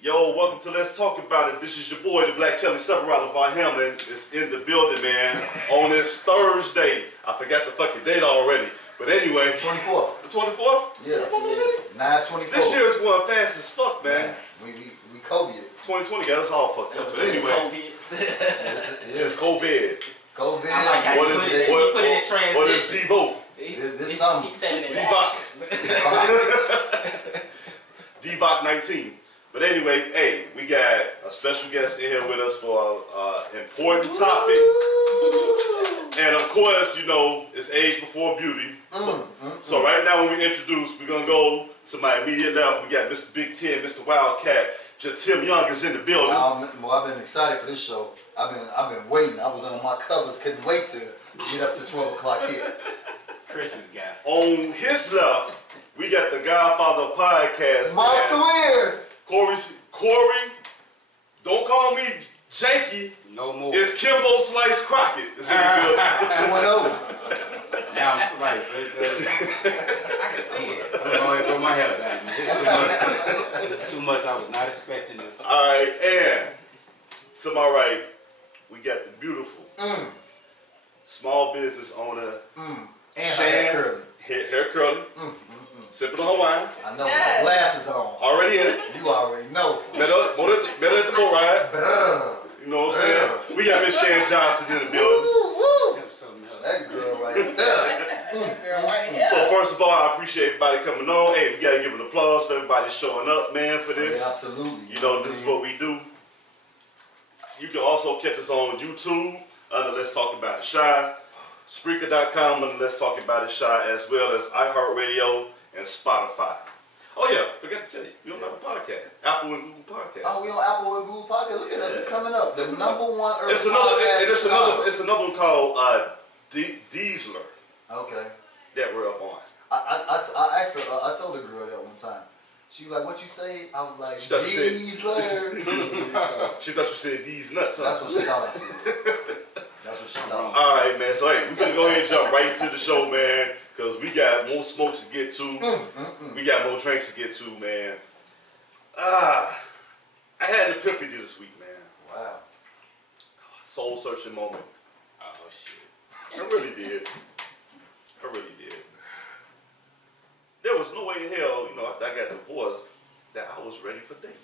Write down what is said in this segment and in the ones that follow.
Yo, welcome to Let's Talk About It. This is your boy, the Black Kelly Separator of Hamlin. Is in the building, man. On this Thursday. I forgot the fucking date already. But anyway. 24th. The 24th? Yes. 9/24. This year is going fast as fuck, man. We COVID. 2020 got us all fucked up. But anyway. It's COVID. COVID. What is it? What is Devo? This something. He said it in Debot 19. But anyway, hey, we got a special guest in here with us for an important topic. And of course, you know, it's age before beauty. So right now when we introduce, we're going to go to my immediate left. We got Mr. Big Ten, Mr. Wildcat. Tim Young is in the building. Well, I've been excited for this show. I've been waiting. I was under my covers, couldn't wait to get up to 12 o'clock here. Christmas guy. On his left, we got the Godfather of Podcast. My twin! Corey, don't call me Janky. No more. It's Kimbo Slice Crockett. It's in the building. 2-0. Now I'm Slice. I can see it. I'm going to throw my hair back, man. This is too much. I was not expecting this. Alright, and to my right, we got the beautiful small business owner. And hair curly. Hair curly. Sipping on Hawaiian. I know. Yes. Glasses on. Already in it. You already know. Met at the boat ride. You know what I'm saying? We got Miss Shan Johnson in the building. That girl right there. So first of all, I appreciate everybody coming on. Hey, we gotta give an applause for everybody showing up, man, for this. Yeah, absolutely. You know, this is what we do. You can also catch us on YouTube under Let's Talk About It Shy, Spreaker.com under Let's Talk About It Shy, as well as iHeartRadio and Spotify. Oh yeah, forgot to tell you, we don't have a podcast. Apple and Google Podcasts. Oh, we on Apple and Google Podcast. Look at us, we coming up. The #1 urban It's another one called Diesler. Okay. That we're up on. I asked her, I told a girl that one time. She was like, what you say? I was like, Diesler. She thought you said these nuts, huh? That's what she thought I said. That's what she thought. Alright, man. So, hey, we're going to go ahead and jump right into the show, man. Because we got more smokes to get to. We got more drinks to get to, man. I had an epiphany this week, man. Wow. Soul searching moment. Oh, shit. I really did. I really did. There was no way in hell, you know, after I got divorced, that I was ready for dating.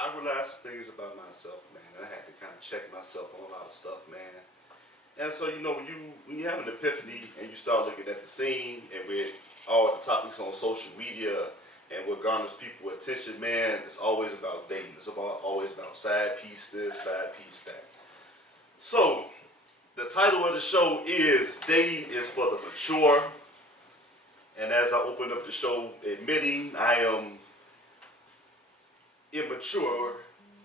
I realized some things about myself, man, and I had to kind of check myself on a lot of stuff, man. And so, you know, when you have an epiphany and you start looking at the scene and with all the topics on social media and what garners people attention, man, it's always about dating. It's always about side piece this, side piece that. So, the title of the show is Dating is for the Mature. And as I opened up the show admitting I am immature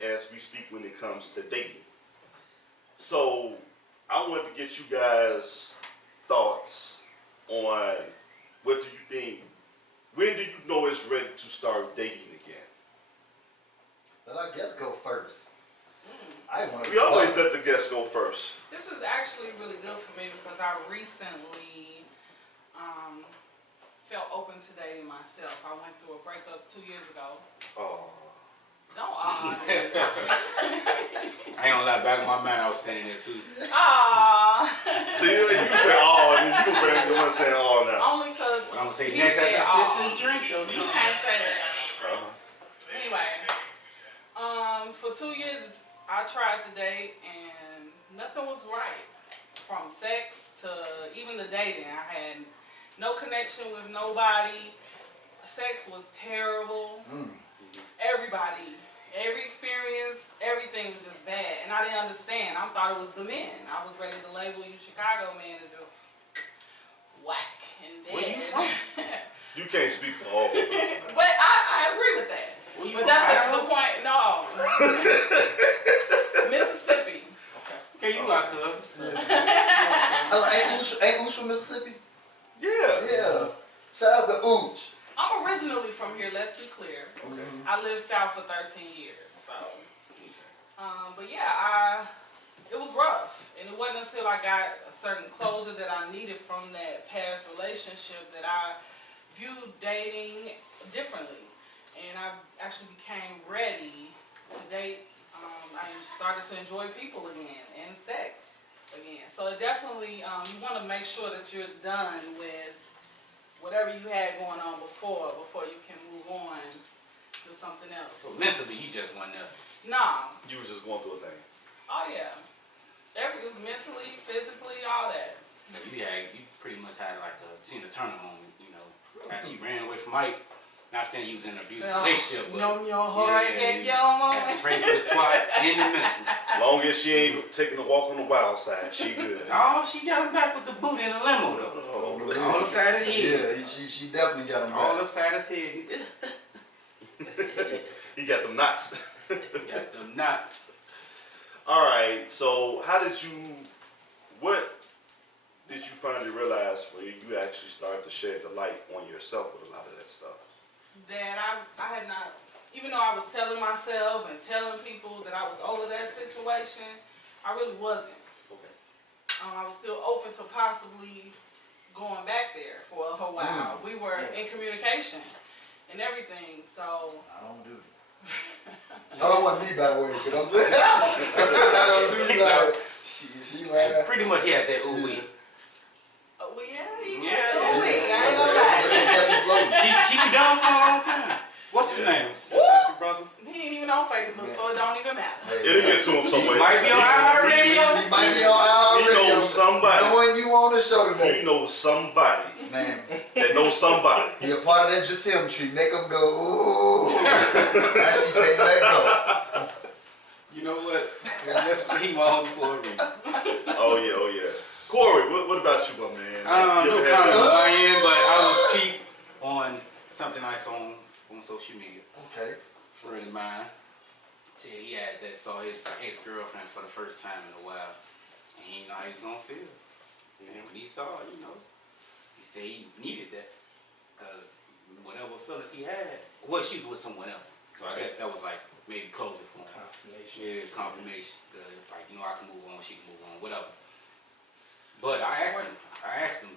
as we speak when it comes to dating. So, I wanted to get you guys' thoughts on what do you think, when do you know it's ready to start dating again? Let our guest go first. We always let the guest go first. This is actually really good for me because I recently felt open to dating myself. I went through a breakup 2 years ago. Oh. Don't I ain't gonna lie, back in my mind I was saying that too. See, you say oh, and then you can go and say oh now. Only because I'm gonna say next after I sip this drink, yo. You can't say that. Anyway, for 2 years I tried to date and nothing was right. From sex to even the dating. I had no connection with nobody. Sex was terrible. Everybody, every experience, everything was just bad. And I didn't understand. I thought it was the men. I was ready to label you Chicago men as just whack and dead. Where you from? You can't speak for all of us. But I agree with that. But that's the point. No. Mississippi. Okay, you got cuz. Ain't Ooch from Mississippi? Yeah. Yeah. Shout out to Ooch. I'm originally from here, let's be clear. I lived south for 13 years, so. But yeah, it was rough. And it wasn't until I got a certain closure that I needed from that past relationship that I viewed dating differently. and I actually became ready to date. I started to enjoy people again and sex again. So it definitely, you want to make sure that you're done with whatever you had going on before you can move on to something else. So mentally, you just want nothing. Nah. You was just going through a thing. Oh yeah. It was mentally, physically, all that. So you pretty much had like a Tina Turner moment, you know. As she ran away from Mike. Not saying you was in an abusive relationship, but pray for the twat and the mental. Long as she ain't taking a walk on the wild side, she good. Oh, she got him back with the boot in the limo though. All upside his head. Yeah, she definitely got him All back. upside his head. He got them knots. Got them knots. All right. So, what did you finally realize when you actually started to shed the light on yourself with a lot of that stuff? That I had not, even though I was telling myself and telling people that I was over that situation, I really wasn't. Okay. I was still open to possibly going back there for a whole while. We were in communication and everything, so. I don't do it. I don't want me, by the way, but I'm saying, I don't do it. Like, she like. Pretty much he had that ooh wee. Well, Yeah. I ain't gonna lie. Keep you down for a long time. What's his name? What's your brother? He ain't even on Facebook, so it don't even matter. It'll get to him somewhere. Might be on iHeartRadio. He might be on iHeartRadio. He knows somebody. Knowing you on the show today. He knows somebody Man, that knows somebody. he a part of that geometry. Make him go, ooh. Now she can't let go. You know what? That's he my homie for a reason. Oh yeah. Corey, what about you, my man? No comment on my end, but I will speak on something I saw on social media. Okay. A friend of mine said he saw his ex-girlfriend for the first time in a while, and he didn't know how he was gonna feel. And when he saw her, he said he needed that because whatever feelings he had, she was with someone else. So I guess that was like maybe closure for him. Confirmation. Yeah, confirmation. Like I can move on, she can move on, whatever. But I asked him,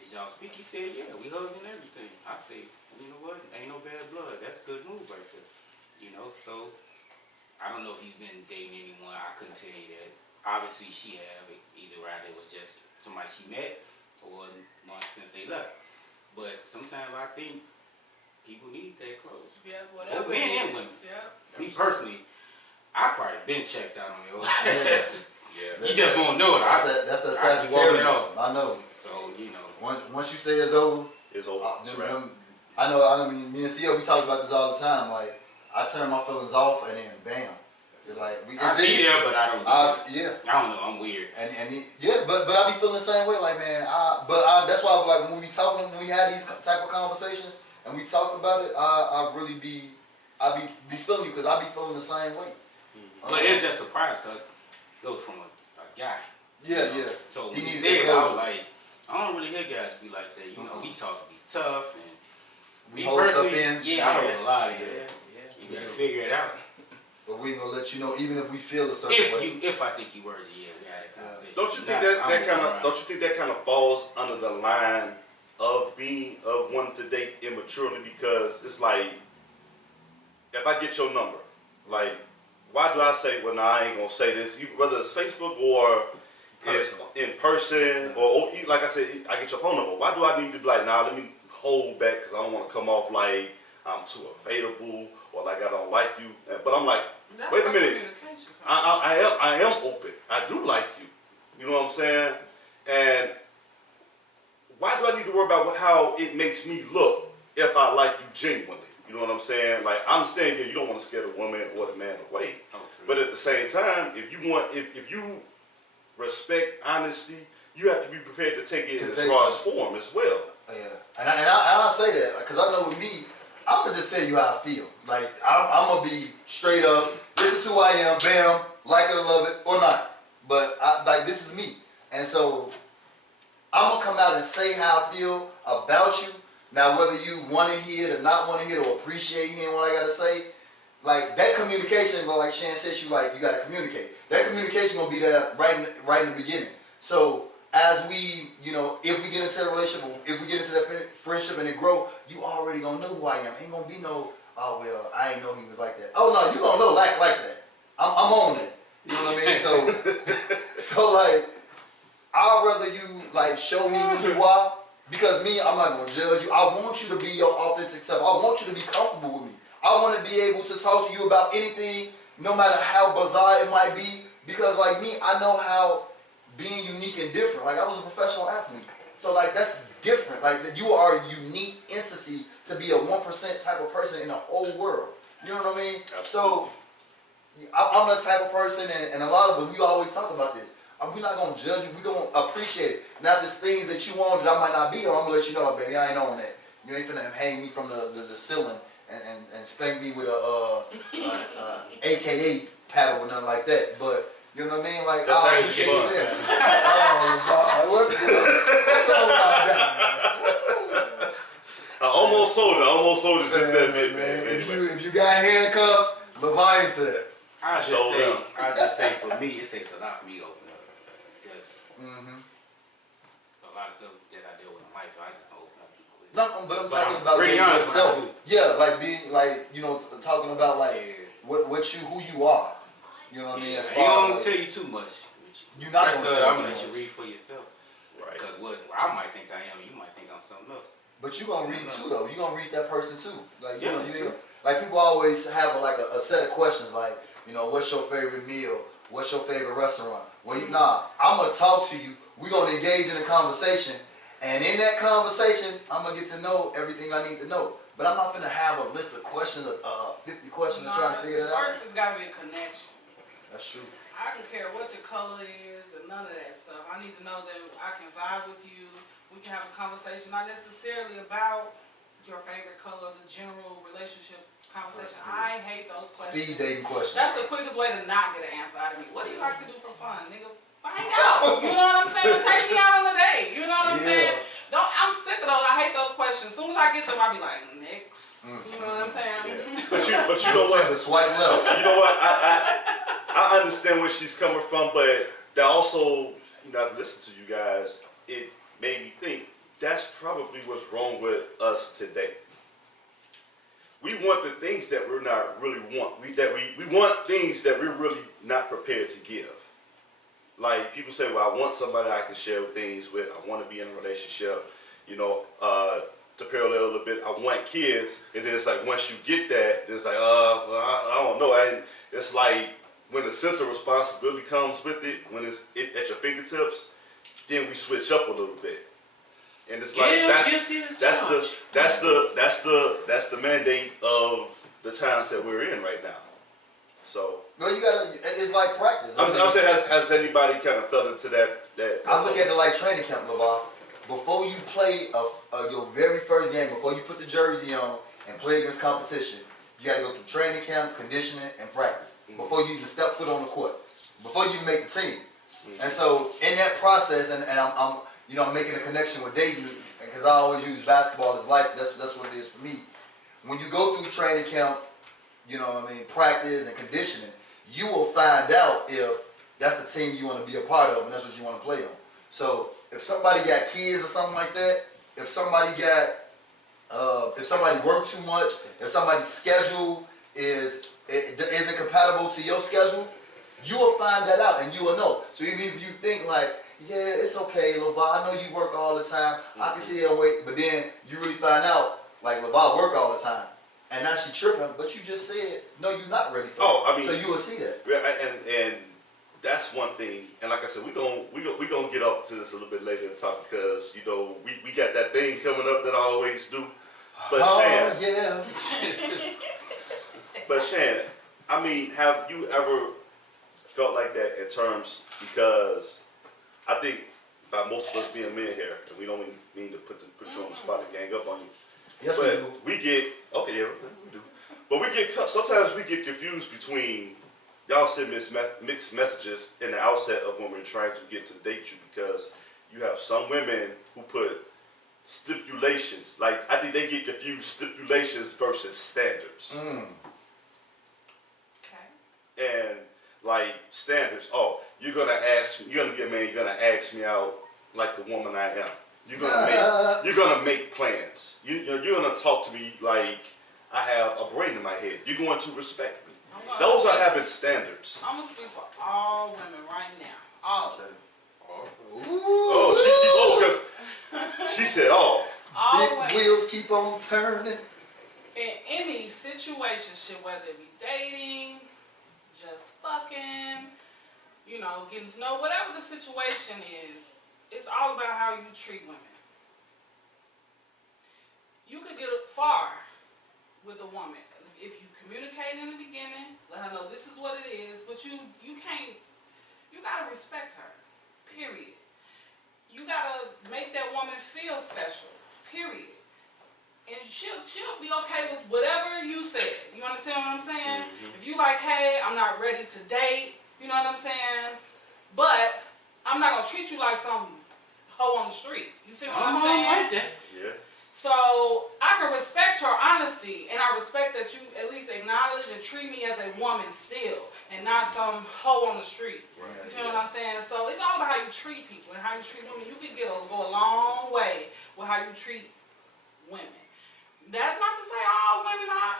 did y'all speak? He said, yeah, we hugged and everything. I said, you know what? Ain't no bad blood. That's a good move right there. So I don't know if he's been dating anyone. I couldn't tell you that. Obviously, she have. Either it was just somebody she met or months since they left. But sometimes I think people need that close. Yeah, whatever. Both men and women. Yeah. Me personally, I probably been checked out on your ass. Yeah. You just won't know it. That's that I keep walking Sagittarius. out. I know. So, Once you say it's over, It's over. It's wrap. I know, me and CL, we talk about this all the time. Like, I turn my feelings off and then bam. It's like, I be there, but I don't. Yeah. I don't know. I'm weird. But I be feeling the same way. Like, man, that's why, like, when we talking, when we had these type of conversations and we talk about it, I really be feeling you because I be feeling the same way. But it's just a surprise because it was from a guy. Yeah. So when He he needs said, that I was closure. like, I don't really hear guys be like that. We talk to be tough and We me hold stuff personally, in. yeah, I hold a lot of it. Yeah. You gotta figure it out. But we ain't gonna let you know, even if we feel a certain way. If I think you worthy, yeah, we had a conversation. Don't you think Don't don't you think that kind of falls under the line of wanting to date immaturely? Because it's like, if I get your number, like, why do I say, well, no, I ain't gonna say this, whether it's Facebook or it's in person, or like I said, I get your phone number. Why do I need to be like, nah, let me hold back because I don't want to come off like I'm too available or like I don't like you? But I'm like, That's wait a where minute, communication comes I am open. I do like you. You know what I'm saying? And why do I need to worry about how it makes me look if I like you genuinely? You know what I'm saying? Like, I understand you don't want to scare the woman or the man away. Okay. But at the same time, if you respect honesty, you have to be prepared to take it as far as form as well. Yeah, and I say that because I know with me, I'm gonna just tell you how I feel. Like I'm gonna be straight up. This is who I am. Bam, like it or love it or not. But this is me, and so I'm gonna come out and say how I feel about you. Now, whether you want to hear it or not want to hear it or appreciate hearing what I gotta say, like that communication, but like Shan says, you gotta communicate. That communication gonna be there right in the beginning. So as we, if we get into a relationship, if we get into that friendship and it grow, you already gonna know who I am. Ain't gonna be no, oh well, I ain't know he was like that. Oh no, you gonna know like that. I'm on it. You know what I mean? So like, I'd rather you like show me who you are, because me, I'm not gonna judge you. I want you to be your authentic self. I want you to be comfortable with me. I want to be able to talk to you about anything, no matter how bizarre it might be. Because like me, I know how being unique and different. Like I was a professional athlete, so like that's different. Like you are a unique entity to be a 1% type of person in the whole world. You know what I mean? Absolutely. So I'm the type of person, and a lot of it, we always talk about this. We're not gonna judge you. We're gonna appreciate it. Now, if there's things that you want that I might not be on, I'm gonna let you know, baby. I ain't on that. You ain't finna hang me from the ceiling and spank me with a AKA paddle or nothing like that. But you know what I mean? Like, That's I actually appreciate fun. it. Oh God, what's going on down? I almost sold it just that bit, man. Anyway. If you got handcuffs, Levi into that. I Show just say for me, it takes a lot for me to open up. Just Mm-hmm. a lot of stuff that I deal with in life, I just don't open up too quick. No, but I'm talking about pretty being honest when I yourself. do. Yeah, like being like talking about like Yeah. who you are. You know what I mean? As I ain't far gonna as tell like, you too much. you're not That's gonna good. tell I'm me gonna too let you much. read for yourself. Right. Because what I might think I am, you might think I'm something else. But you gonna read too though. You gonna read that person too. Like you Yeah, know, true. like people always have a set of questions like, what's your favorite meal? What's your favorite restaurant? Well, I'm gonna talk to you. We're gonna engage in a conversation, and in that conversation, I'm gonna get to know everything I need to know. But I'm not gonna have a list of questions, 50 questions, and trying to figure that out. First, it's gotta be a connection. That's true. I don't care what your color is and none of that stuff. I need to know that I can vibe with you. We can have a conversation, not necessarily about your favorite color, the general relationship conversation. I hate those questions. Speed dating questions. That's the quickest way to not get an answer out of me. What do you like to do for fun, nigga? Find out. You know what I'm saying? Take me out on a date. You know what I'm saying? I'm sick of those. I hate those questions. As soon as I get them, I'll be like, next. You know what I'm saying? Yeah. But you know what? The swipe left. You know what? I understand where she's coming from, but that also, I've listened to you guys. It made me think that's probably what's wrong with us today. We want the things that we're not really want. We want things that we're really not prepared to give. Like people say, well, I want somebody I can share things with. I want to be in a relationship. To parallel a little bit, I want kids. And then it's like once you get that, it's like, I don't know. It's like when the sense of responsibility comes with it, when it's at your fingertips, then we switch up a little bit. And it's like that's the mandate of the times that we're in right now. So No, you gotta. It's like practice. I'm saying, has anybody kind of fell into that? I look at it like training camp, LeVar. Before you play your very first game, before you put the jersey on and play against competition, you gotta go through training camp, conditioning, and practice before you even step foot on the court. Before you make the team. And so in that process, and I'm making a connection with Dayton because I always use basketball as life. That's what it is for me. When you go through training camp, practice and conditioning, you will find out if that's the team you want to be a part of and that's what you want to play on. So if somebody got kids or something like that, if somebody work too much, if somebody's schedule isn't compatible to your schedule, you will find that out and you will know. So even if you think like, yeah, it's okay, LeVar, I know you work all the time, I can see her wait, but then you really find out, like LeVar work all the time. And now she tripping, but you just said, no, you're not ready for it. So you will see that. And that's one thing. And like I said, we gonna get up to this a little bit later in the talk because we got that thing coming up that I always do. But Shannon, yeah. But Shannon, have you ever felt like that in terms, because I think by most of us being men here, and we don't mean to put you on the spot and gang up on you. Yes, but we do. we get, okay, yeah, we do. But sometimes we get confused between, y'all send mixed messages in the outset of when we're trying to get to date you, because you have some women who put stipulations, like I think they get confused stipulations versus standards. Okay. And like standards, you're gonna be a man, you're gonna ask me out like the woman I am. You're gonna make plans. You're gonna talk to me like I have a brain in my head. You're going to respect me. Those are having standards. I'm gonna speak for all women right now. All of them. Because she said all. All Big women. wheels keep on turning. In any situation, whether it be dating, just fucking, you know, getting to know, whatever the situation is, it's all about how you treat women. You could get far with a woman if you communicate in the beginning, let her know this is what it is, but you gotta respect her, period. You gotta make that woman feel special, period. And she'll be okay with whatever you said. You understand what I'm saying? Mm-hmm. If you like, hey, I'm not ready to date, you know what I'm saying? But I'm not gonna treat you like some hoe on the street. You feel what I'm saying? Like that. Yeah. So I can respect your honesty, and I respect that you at least acknowledge and treat me as a woman still, and not some hoe on the street. Right. You feel what I'm saying? So it's all about how you treat people and how you treat women. You can go a long way with how you treat women. That's not to say all women are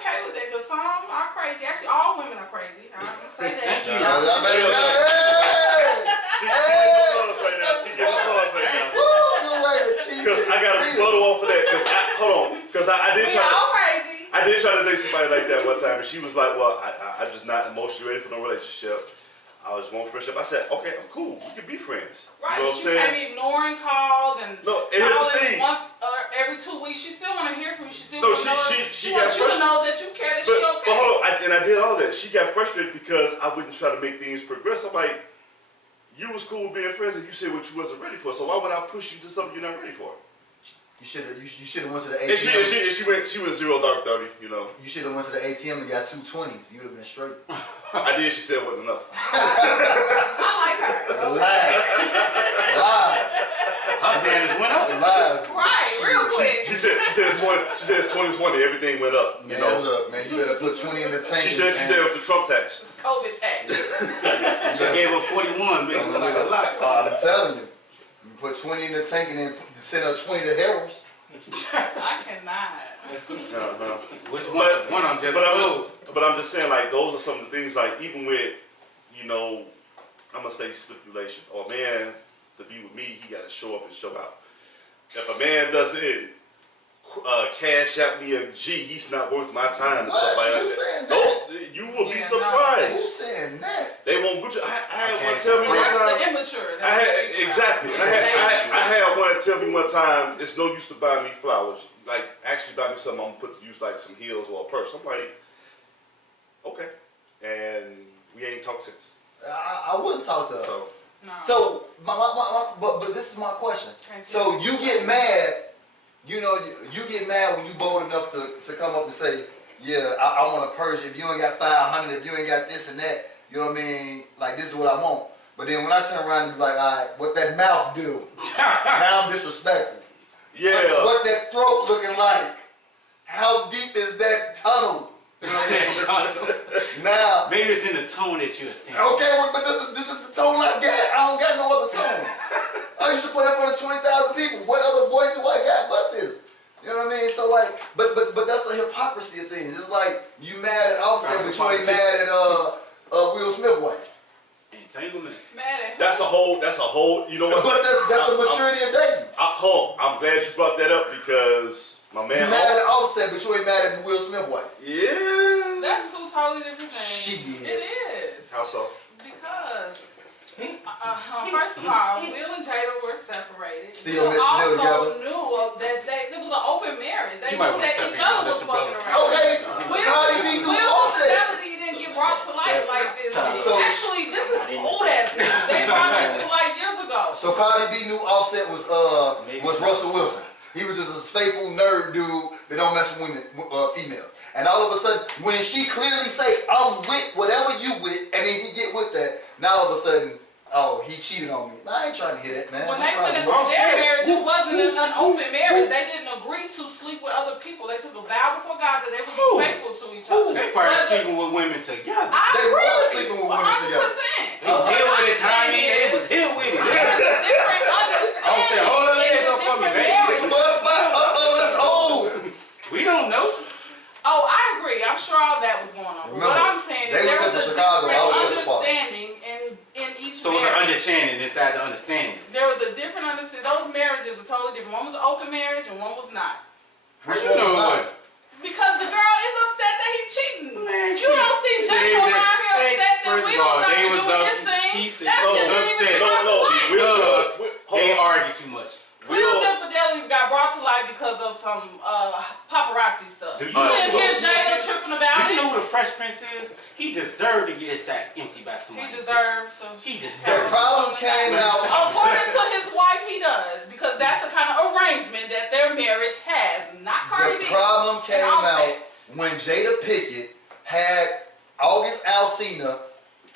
okay with that, because some are crazy. Actually, all women are crazy. I have to say that. Thank you. She getting the buzz right now. She getting the buzz right now. Because I got a rebuttal off of that. Because I did try. All crazy. I did try to date somebody like that one time, and she was like, "Well, I'm just not emotionally ready for no relationship. I just want friendship." I said, "Okay, I'm cool. We can be friends." Right. You know what I'm saying? Can't be ignoring calls and No, and here's the thing. once every 2 weeks. She still want to hear from you. She still No, want to know. she wants got you to know that you care, that she okay. But hold on, I did all that. She got frustrated because I wouldn't try to make things progress. I'm like, you was cool with being friends, and you said what you wasn't ready for. So why would I push you to something you're not ready for? You should have went to the And ATM. she went 0 dark 30. You know. You should have went to the ATM and got 2 20s. You'd have been straight. I did. She said it wasn't enough. I like her. Lies. Her standards went up. Lies. Right, real quick. She said it's 20. She said it's 2020. Everything went up. You Man, know. look, man, you better put 20 in the tank. She said it was the Trump tax. COVID tax. She gave her 41, man. Like a lot. I'm telling you. You put 20 in the tank and then send her 20 to Harris. I cannot. Which one I'm just but I'm just saying, like, those are some of the things, like, even with, you know, I'm gonna say stipulations. Or a man to be with me, he gotta show up and show out. If a man doesn't cash out me a G, he's not worth my time and stuff like Who's that. saying No, that? you will be Who's surprised. saying that? They won't Gucci. I had one tell me one That's time. the immature. Exactly. I had one tell me one time, it's no use to buy me flowers. Like, actually buy me something I'm gonna put to use, like some heels or a purse. I'm like, okay. And we ain't talked since. I wouldn't talk to her. So, No. So, but this is my question. So you get mad, you know, you get mad when you bold enough to come up and say, yeah, I want a purse. If you ain't got 500, if you ain't got this and that, you know what I mean? Like, this is what I want. But then when I turn around and be like, all right, what that mouth do? Now I'm disrespectful. yeah. What that throat looking like? How deep is that tunnel? You know what I mean? Now, maybe it's in the tone that you're saying. okay, but this is the tone I got. I don't got no other tone. I used to play in front of 20,000 people. What other voice do I got but this? You know what I mean? So like, but that's the hypocrisy of things. It's like you mad at Offset, but you ain't mad at Will Smith wife. Entanglement. Mad at That's a whole. You know what? But that's the maturity of dating. I'm glad you brought that up because my man. You mad at Offset, but you ain't mad at Will Smith wife. Yeah. That's two totally different things. Shit. It is. How so? Because, first of all, Will and Jada were separated. Still Will together. also knew that there was an open marriage. They You knew might wanna that step each in other and let was your fucking brother- around. Okay, Cardi B knew Will's Offset. fidelity didn't get brought to light like this. So- Actually, this is old ass news. They brought this to light years ago. So Cardi B knew Offset was Russell Wilson. He was just a faithful nerd dude that don't mess with women, female. And all of a sudden, when she clearly say, I'm with whatever you with, and then he get with that, now all of a sudden, oh, he cheated on me. I ain't trying to hear that, man. When they went into their marriage, it wasn't an open marriage. They didn't agree to sleep with other people. They took a vow before God that they would be faithful to each other. They probably sleeping with women together. I They agree were with sleeping you, with women together. 100%. They was here with it, Tommy. They was here with it. There's a different understanding. I'm saying, hold her leg It's a up for me, different baby. marriage. But that's old. We don't know. I'm sure all that was going on. But Remember, what I'm saying is they there was was a in Chicago, I was at different the party. understanding in each So it's an marriage. understanding inside the understanding. There was a different understanding. Those marriages are totally different. One was an open marriage and one was not. Which You one know was what? not? Because the girl is upset that he's cheating. Man, You don't see Jay around here upset that first we of all, don't they do was this thing. she said That she shit was didn't even upset. get brought to light. They argue too much. Will's infidelity got brought to light because of some paparazzi stuff. Do you You know didn't hear who- Jada tripping about Do you it. know who the Fresh Prince is? He deserved to get his sack empty by somebody. He deserves. So He The deserved. problem came out. according to his wife, he does because that's the kind of arrangement that their marriage has. Not Cardi The B. problem came and out Offset. when Jada Pinkett had August Alsina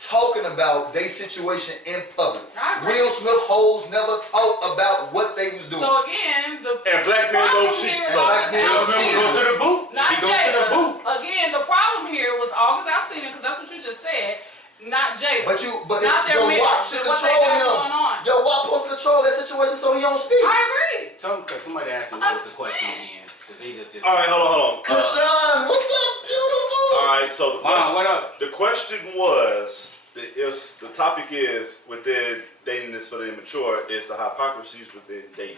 talking about their situation in public. I agree. Will Smith hoes never talked about what they was doing. So again, the And black men problem don't cheat. here is So black August men Will don't Smith cheat. go Alsina. to the boot. Not He go to the Jada. boot. Again, the problem here was August Alsina because that's what you just said. Not Jada. But Not their your marriage, WAP should and what they control got him. going on. Your WAP supposed to control that situation so he don't speak. I agree. Cause somebody asked him what's the question again. Cause they just All right, hold on. Krishan, what's up, beautiful? All right, so Mom, what up? the question was, the topic is within dating is for the immature is the hypocrisies within dating,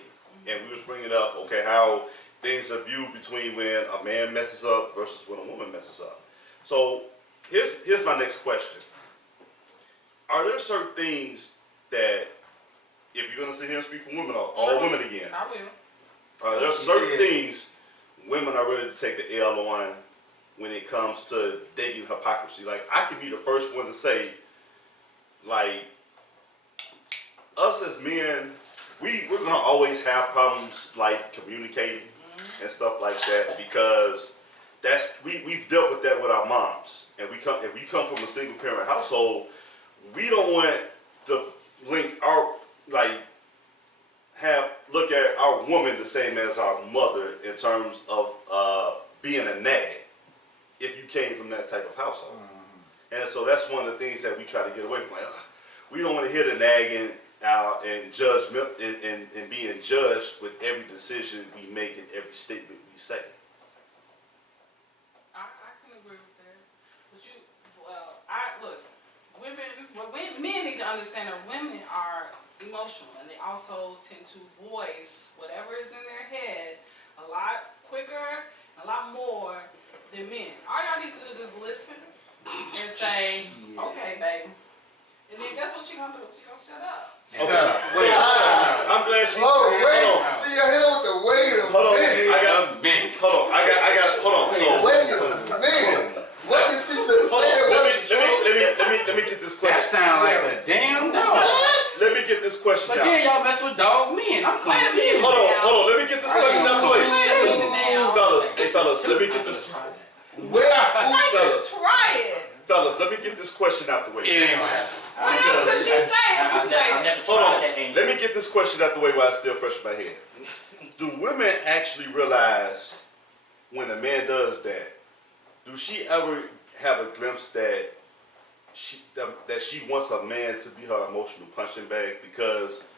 and we was bringing up how things are viewed between when a man messes up versus when a woman messes up. So here's my next question: are there certain things that, if you're gonna sit here and speak for women, all women again, I will. there are certain things women are ready to take the L on when it comes to dating hypocrisy. Like, I could be the first one to say, like, us as men, we're gonna always have problems like communicating and stuff like that, because we've dealt with that with our moms, and we come from a single parent household. We don't want to link our look at our woman the same as our mother in terms of being a nag if you came from that type of household. And so that's one of the things that we try to get away from. Like, we don't want to hear the nagging out and judgment and being judged with every decision we make and every statement we say. I can agree with that. But men need to understand that women are emotional, and they also tend to voice whatever is in their head a lot quicker, a lot more than men. All y'all need to do is just listen and say, okay, baby. And then guess what she gonna do? She gonna shut up. Okay, so I'm glad she. Oh, hold wait. on. See your head with the wait a Hold on. minute. Hold on. So Wait a minute. What did she just hold say? on. Let me get this That question. sounds like a damn dog. Let me get this question But out. then y'all mess with dog men. I'm Wait a minute. confused. Hold on. Let me get this question out the way. Wait Fellas, let me get this. Where's Fellas, Try it. fellas, let me get this question out the way. It ain't gonna happen. What else could she say if you say it? Hold on. Let me get this question out the way while it's still fresh in my head. Do women actually realize when a man does that? Do she ever have a glimpse that she wants a man to be her emotional punching bag? Because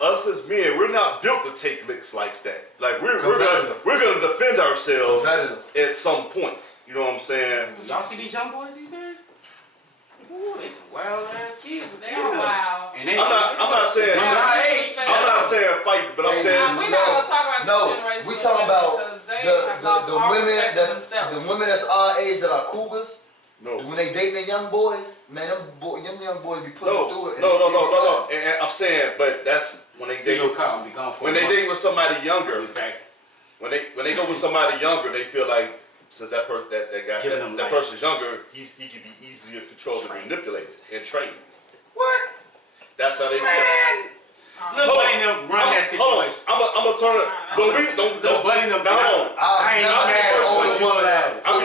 us as men, we're not built to take licks like that. Like we're gonna defend ourselves at some point. You know what I'm saying? Y'all see these young boys these days? Ooh, they some wild ass kids. They are wild. And they, I'm not saying fight, but I'm saying We're not gonna talk about this generation. we talking about because they have lost the all women respect for themselves. the women that's our age that are cougars. no. When they dating the young boys, man, them young boys be putting No, through it. no. And I'm saying, but that's when they see date. your cop be gone for When they date with somebody younger, back. when they go with somebody younger, they feel like since that person's younger, he can be easily controlled and manipulated and trained. What? That's how they feel. Man! Little buddy them run that Hold on, situation. I'm gonna turn it. Little buddy them. Now hold on. I ain't I'll had older woman out. I'll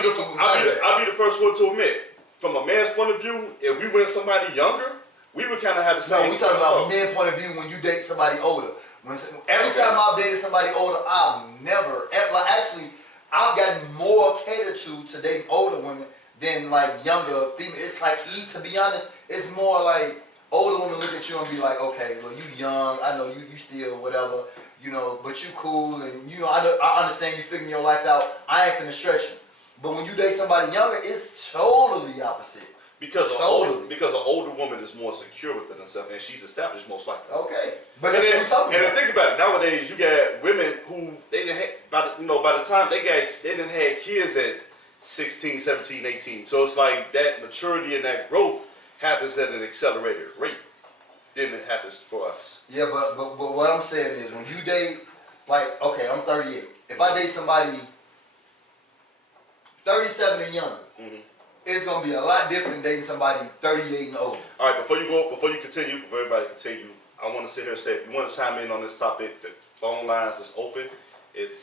be the first one to admit, from a man's point of view, if we went somebody younger, we would kind of have the No, same. we talking about men's point of view when you date somebody older. Every time I've dated somebody older, I've gotten more catered to date older women than like younger female. It's like to be honest, it's more like older women look at you and be like, okay, well you young, I know you still whatever, you know, but you cool and you know I understand you figuring your life out. I ain't finna stress you. But when you date somebody younger, it's totally opposite. Because Totally. because an older woman is more secure within herself, and she's established most likely. Okay, but that's what we're talking and about. think about it. Nowadays, you got women who they didn't have, by the time they didn't have kids at 16, 17, 18. So it's like that maturity and that growth happens at an accelerated rate. Then it happens for us. Yeah, but what I'm saying is when you date, like, okay, I'm 38. If I date somebody 37 and younger, it's gonna be a lot different than dating somebody 38 and older. All right, before everybody continue, I want to sit here and say, if you want to chime in on this topic, the phone lines is open. It's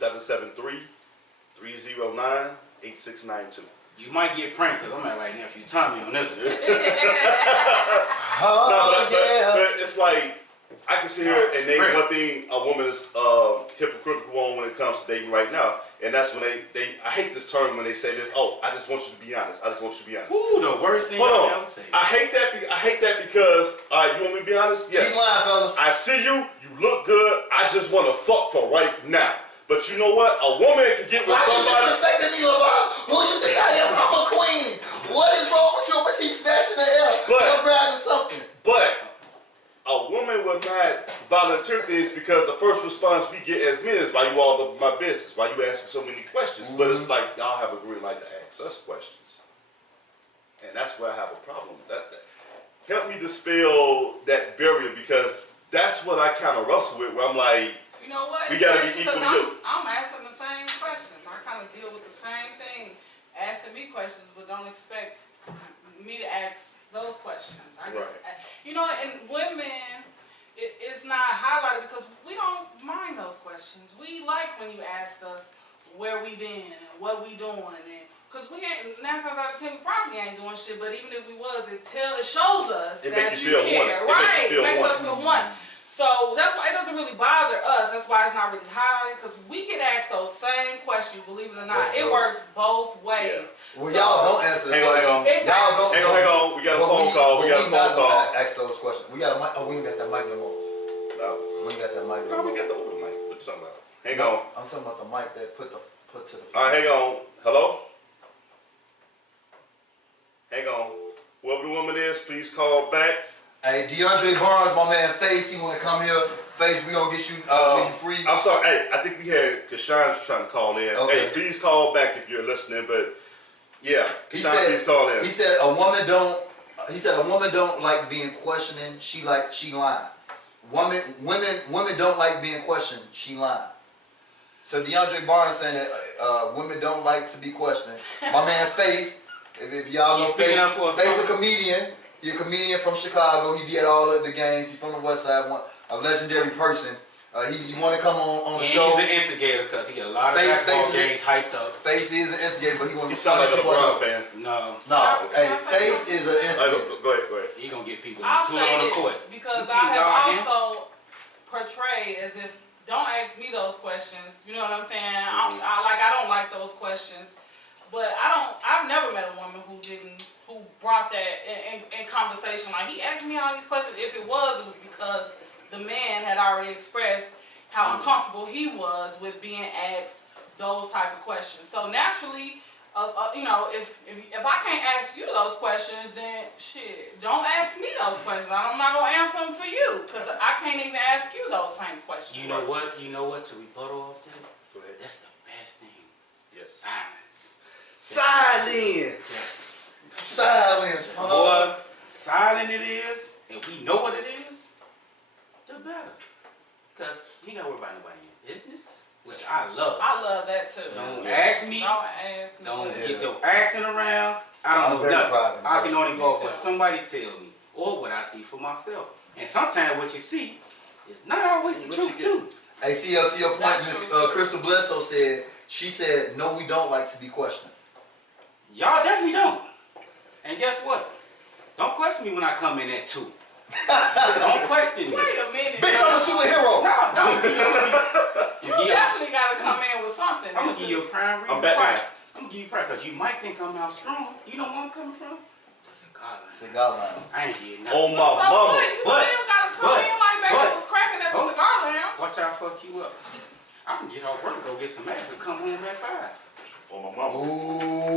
773-309-8692. You might get pranked because I'm at like nephew Tommy on this one. But it's like, I can sit here and name one thing a woman is hypocritical on when it comes to dating right now. And that's when I hate this term when they say this, oh, I just want you to be honest. I just want you to be honest. Ooh, the worst thing Hold I on. ever say. I hate that because, you want me to be honest? Yes. Keep lying, fellas. I see you look good, I just want to fuck for right now. But you know what? A woman can get with Why somebody. you disrespecting me, LeVar? Who you think I am? I'm a queen. What is wrong with you? I'm gonna keep snatching the air. I'm grabbing something. But a woman will not volunteer things because the first response we get as men is, why you all over my business? Why you asking so many questions? But it's like, y'all have a green light to ask us questions. And that's where I have a problem. That help me dispel that barrier, because that's what I kind of wrestle with, where I'm like, You know what? we gotta be equal to you. I'm asking the same questions. I kind of deal with the same thing, asking me questions, but don't expect me to ask those questions. I guess, you know, and women, it's not highlighted because we don't mind those questions. We like when you ask us where we been and what we doing, and because we ain't 9 times out of 10 we probably ain't doing shit. But even if we was, it shows us that you care, right? It makes us feel one. So that's why it doesn't really bother us. That's why it's not really highlighted, because we get asked those same questions, believe it or not. It works both ways. Yeah. Well, y'all don't answer the question. Hang on. Hang on. We got a phone call. We not gonna ask those questions. We got a mic. Oh, we ain't got that mic no more. No. We ain't got that mic no No, more. we got the open mic. What you talking about? Hang on. I'm talking about the mic that put to the phone. All right, hang on. Hello? Hang on. Whoever the woman is, please call back. Hey, DeAndre Barnes, my man Face, he wanna come here. Face, we gonna get you when you free. I'm sorry. Hey, I think we had Kashan's trying to call in. Okay. Hey, please call back if you're listening. But yeah, Kashan, please call in. He said a woman don't like being questioning. She lying. Women don't like being questioned. She lying. So DeAndre Barnes saying that women don't like to be questioned. My man Face, if y'all know Face a comedian. He's a comedian from Chicago. He be at all of the games. He's from the West Side. A legendary person. He want to come on the show. He's an instigator because he got a lot of basketball games hyped up. Face is an instigator, but he want to. You sound like a LeBron fan. No. Hey, Face is an instigator. Go ahead. He gonna get people I'll to say on the this, court. because I have also portrayed as if, don't ask me those questions. You know what I'm saying? I don't like those questions. But I've never met a woman who brought that in conversation. Like, he asked me all these questions. If it was because the man had already expressed how uncomfortable he was with being asked those type of questions. So naturally, you know, if I can't ask you those questions, then shit, don't ask me those questions. I'm not gonna answer them for you, because I can't even ask you those same questions. You know what? To rebuttal off that, Go ahead. that's the best thing. Yes. Silence. Silence, Boy, silent it is. If we know what it is, the better. Because you ain't got to worry about nobody in business, which I love. I love that too. Don't ask me. Don't ask me. Don't get your accent around. I don't know nothing. I can only go off what somebody tell me or what I see for myself. And sometimes what you see is not always the truth too. Hey, CL, to your point, Miss Crystal Bledsoe said, she said, no, we don't like to be questioned. Y'all definitely don't. And guess what? Don't question me when I come in at 2. Don't question me. Wait a minute. Bitch, I'm a superhero. No. You definitely got to come in with something. I'm going to give you a prime reason. I'm back. Right. I'm going to give you a prime, because you might think I'm out strong. You know where I'm coming from? The cigar line. Cigar line. I ain't getting nothing. Oh, my So mama. what? You still got to come in like baby was cracking at the cigar lounge. Watch out, fuck you up. I can get off work, go get some ass, and come home at 5. Oh, my mama. Ooh.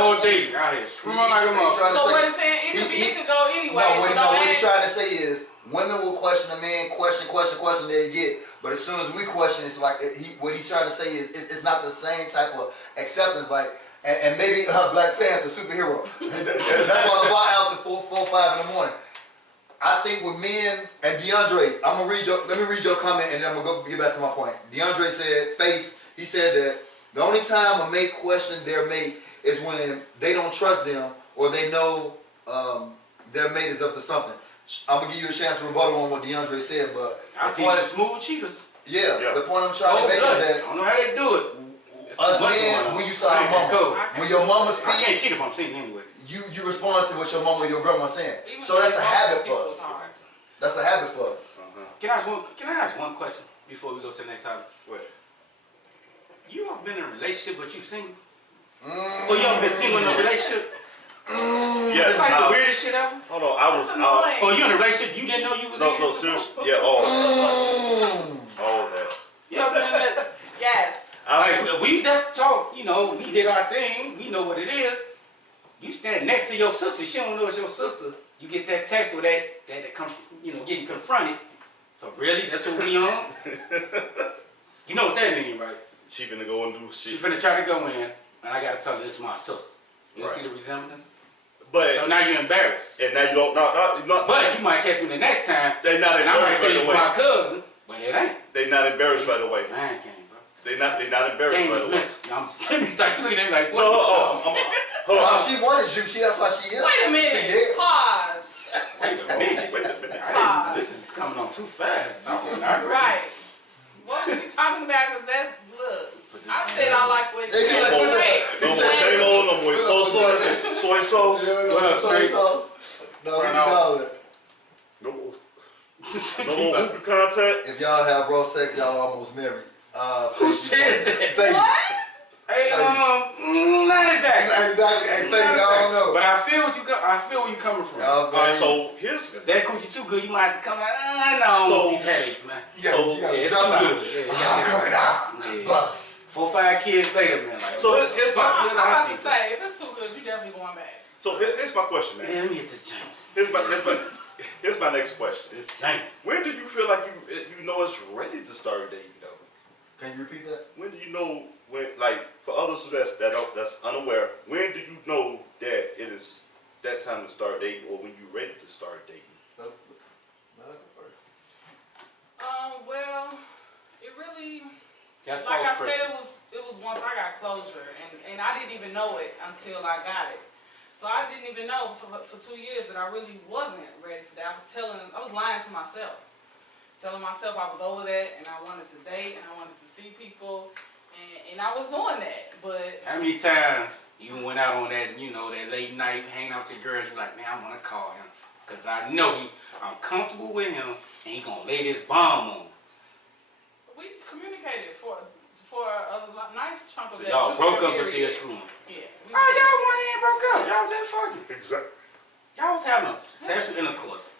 all trying to say? day out here screwing He- like a he trying motherfucker. to So say- what it's saying, it could be, it could go anyway. No, So what he's ask. trying to say is women will question a man, question, they get. But as soon as we question, it's like what he's trying to say is it's not the same type of acceptance. Like, and maybe Black Panther superhero. That's why LeVar out to 4, 5 in the morning. I think with men and DeAndre, let me read your comment and then I'm gonna get back to my point. DeAndre said, he said that the only time a mate question their mate is when they don't trust them or they know their mate is up to something. I'm gonna give you a chance to rebuttal on what DeAndre said, but I see some smooth cheaters. Yeah, the point I'm trying to make is that I don't know how they do it. us men, when you saw our mama, when your mama I can't speak, cheat if I'm single anyway. you respond to what your mama or your grandma saying. Even So that's a if habit people for us. talk. That's a habit for us. Can I ask one question before we go to the next topic? What? You ever been in a relationship but you single? Or you ever been single in a relationship? Yes. It's like the weirdest shit ever. Hold on, I was That's out. annoying. Or you in a relationship you didn't know you was in? No, seriously. Yeah, all of that. You ever been in that? Yes. Like, we just talk, you know, we did our thing, we know what it is. You stand next to your sister, she don't know it's your sister. You get that text with that comes, you know, getting confronted. So really, that's what we on? You know what that means, right? She finna go and do She shit. finna try to go in, and I gotta tell her this is my sister. You Right. see the resemblance? But So now you're embarrassed. and now you don't not But you might catch me the next time, they not and I might embarrassed say right this is away. my cousin, but it ain't. They not embarrassed right away. Man, game, bro. They not embarrassed Game right is away. mental. I'm just, let me start looking at them like, what? No, hold Oh, on. she wanted you. That's why she is. Wait a minute. See, yeah. Pause. Wait a minute. Wait a minute. This is coming on too fast. I'm not ready. Right. What are we talking about? Cause that's look. I said I like what Yeah, you like, said. No more J-Lo, no more soy sauce. What up, Frank? No, we know it. No more hookah contact. If y'all have raw sex, y'all almost married. Who said that? Face. Hey, not exactly. Exactly. Hey, face, I don't know. But I feel where you coming from. Y'all Alright, very- so here's If that coochie too good, you might have to come out. No, So- these headaches, man. Yeah, so- you gotta Yeah, it's jump too out. good. Yeah, I'm coming out. Yeah. Bust. 4 or 5 kids later, man. Like, So here's my I'm about to say, if it's too good, you definitely going back. here's my question, man. Man, let me get this James. Here's my next question. This James. When do you feel like you know it's ready to start dating though? Can you repeat that? When do you know when, like, for others that's unaware, when do you know that it is that time to start dating, or when you're ready to start dating? Well, it really, That's like I false said, Christian. it was once I got closure, and I didn't even know it until I got it. So I didn't even know for 2 years that I really wasn't ready for that. I was lying to myself, telling myself I was over that, and I wanted to date, and I wanted to see people, and I was doing that, but How many times you went out on that, you know, that late night, hanging out with your girls, you're like, man, I want to call him. Because I know I'm comfortable with him, and he going to lay this bomb on me. we communicated for a nice chunk of So that. y'all 2 broke up year but period. still screwing. Yeah. Oh, y'all went in and broke up. Y'all just fucking. Exactly. Y'all was having sexual intercourse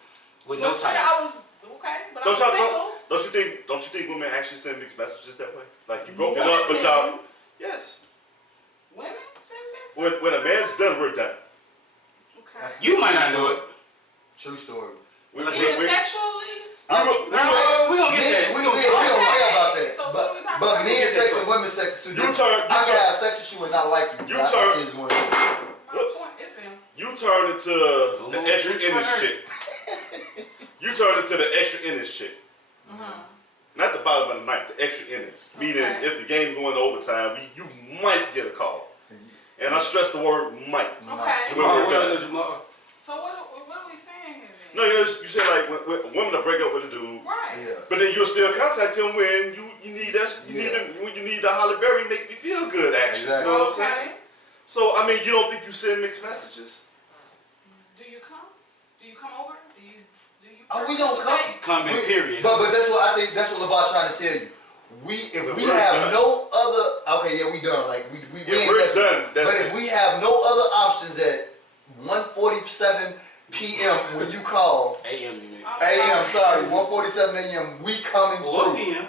with no But title. I was okay, but I was single. Don't you think women actually send mixed messages that way? Like, you broken up, but y'all, yes. Women send messages. When a man's done, we're done. Okay. You might not know it. True story. Even sexually. We gonna get that. We don't care about that. So what are we talking But about? men's sex and women's sex is too different. I can have sex with you and not like you. You I turn- still just want to- My Whoops. point is him. You turn into the more extra drinks for innocent her. chick. You turn into the extra innocent chick. Not the bottom of the ninth, the extra innings. Meaning, Okay. if the game going to overtime, you might get a call. And I stress the word might. Okay. When we're done. Jamal. So what are we saying here then? No, you said like when a woman to break up with a dude, Right. Yeah. but then you'll still contact him when you need when you need the Holly Berry make me feel good action. Exactly. You know what I'm saying? Okay. So I mean, you don't think you send mixed messages? Do you come? Do you come over? Do you? Oh, we don't come. Coming, period. But that's what I think. That's what LeVar trying to tell you. If we We're have done. no other, okay, yeah, we done. Like we Yeah, ain't we're messing. done. That's But it. if we have no other options at 1:47 p.m. when you call, AM, you mean? a.m. Sorry, 1:47 a.m. we coming Or through. PM.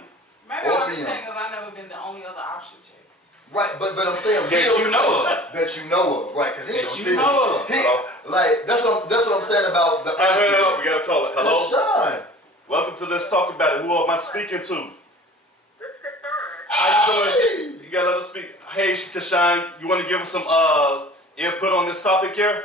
Maybe Or I'm just PM. saying because I've never been the only other option chick. Right, but I'm saying That real you know of. that you know of, right? Because he That don't you tell know of. like that's what I'm saying about the honesty. We gotta call it. Hello. Kashawn. Welcome to Let's Talk About It. Who am I speaking to? How you doing? You gotta let us speak. Hey, Kashawn, you want to give us some input on this topic here?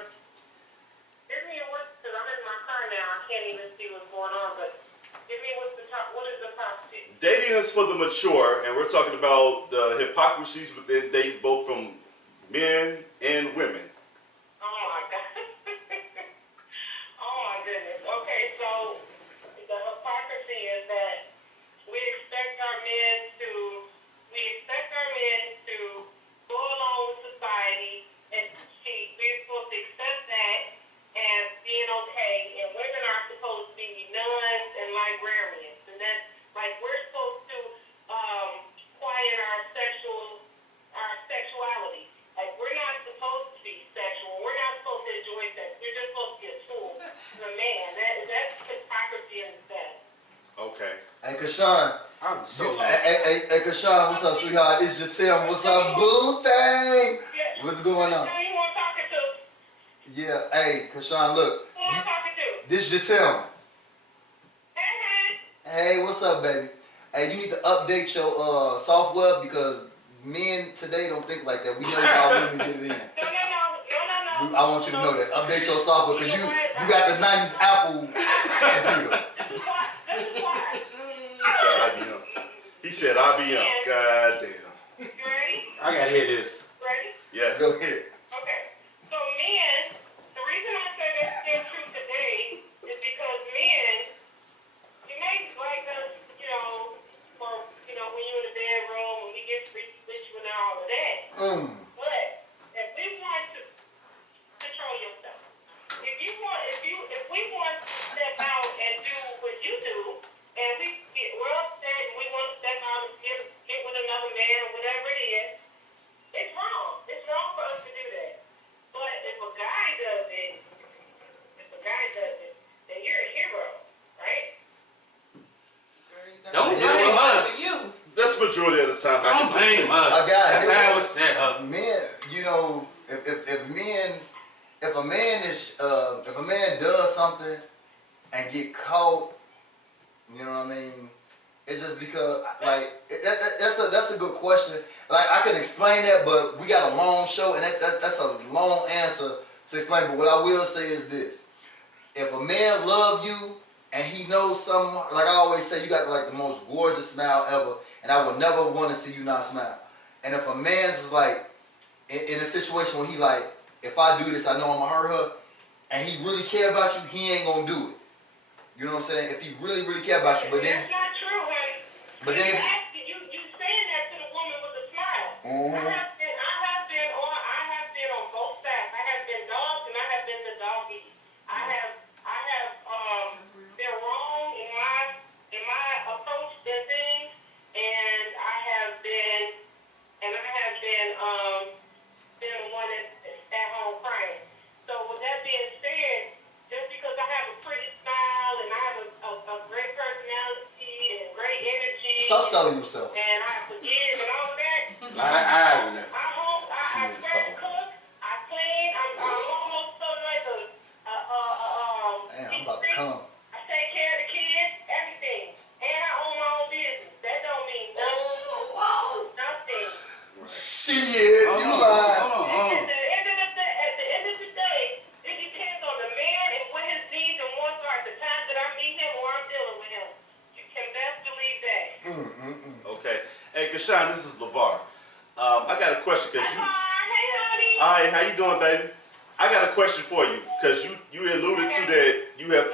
Give me because I'm in my car now. I can't even see what's going on. But give me what is the topic? Dating is for the mature, and we're talking about the hypocrisies within dating, both from men and women. Oh my God. Oh my goodness. Okay, so the hypocrisy is that we expect our men to go along with society and cheat. We're supposed to accept that as being okay, and women are supposed to be nuns and librarians, and that's like we're supposed to quiet our sexuality. Like we're not supposed to be sexual. We're not supposed to enjoy sex. We're just supposed to be a tool to a man. That's hypocrisy in itself. Okay. Hey Kashawn. I'm so lost. Hey Kashawn, what's up, sweetheart? This is Jatim. What's up, boo thing? Yeah. What's going on? Who you want talking to? Yeah, hey Kashawn, look. Who I'm talking to? This is Jatim. Hey. Hey, what's up, baby? Hey, you need to update your software because men today don't think like that. We know how women get it in. No. I want you to know that. Update your software because you got the 90s Apple computer. This is why. He said IBM. God damn. You ready? I gotta hear this. Ready? Yes. Go ahead. Okay. So men, the reason I say that's still true today is because men, you may like us, for, when you're in the bedroom, when we get rich and all of that. But if we want to control yourself, if we want to step out and do what you do, and we're upset and we want to step out and get with another man or whatever it is, it's wrong. It's wrong for us to do that. But if a guy does it, then you're a hero, right? Don't blame us. That's majority of the time. Don't blame us. I got it. That's how it was set up. Men, if a man does something and get caught, you know what I mean? It's just because, like, that's a good question. Like, I can explain that, but we got a long show, and that's a long answer to explain. But what I will say is this: if a man loves you and he knows something, like I always say, you got like the most gorgeous smile ever, and I would never want to see you not smile. And if a man's like in a situation where he like, if I do this, I know I'm gonna hurt her, and he really care about you, he ain't gonna do it. You know what I'm saying? If he really, really care about you, but then. That's not true, honey. But then. You saying that to the woman with a smile. Mm-hmm. I have been on both sides. I have been dogs and I have been the doggy. I have been wrong in my approach to things, and I have been the one that's at home crying. So with that being said, just because I have a pretty smile and I have a great personality and great energy. Stop selling yourself. And I forgive and all of that. A lot of eyes in there. I cook, I clean, I'm almost feeling like Damn, I'm about to come. I take care of the kids, everything. And I own my own business. That don't mean nothing. Nothing. Shit, you lying. At the end of the day, it depends on the man and what his needs and wants are at the time that I meet him or I'm dealing with him. You can best believe that. Okay. Hey, Kashawn, this is LeVar. I got a question because you. Hey, honey. All right, how you doing, baby? I got a question for you because you alluded to that you have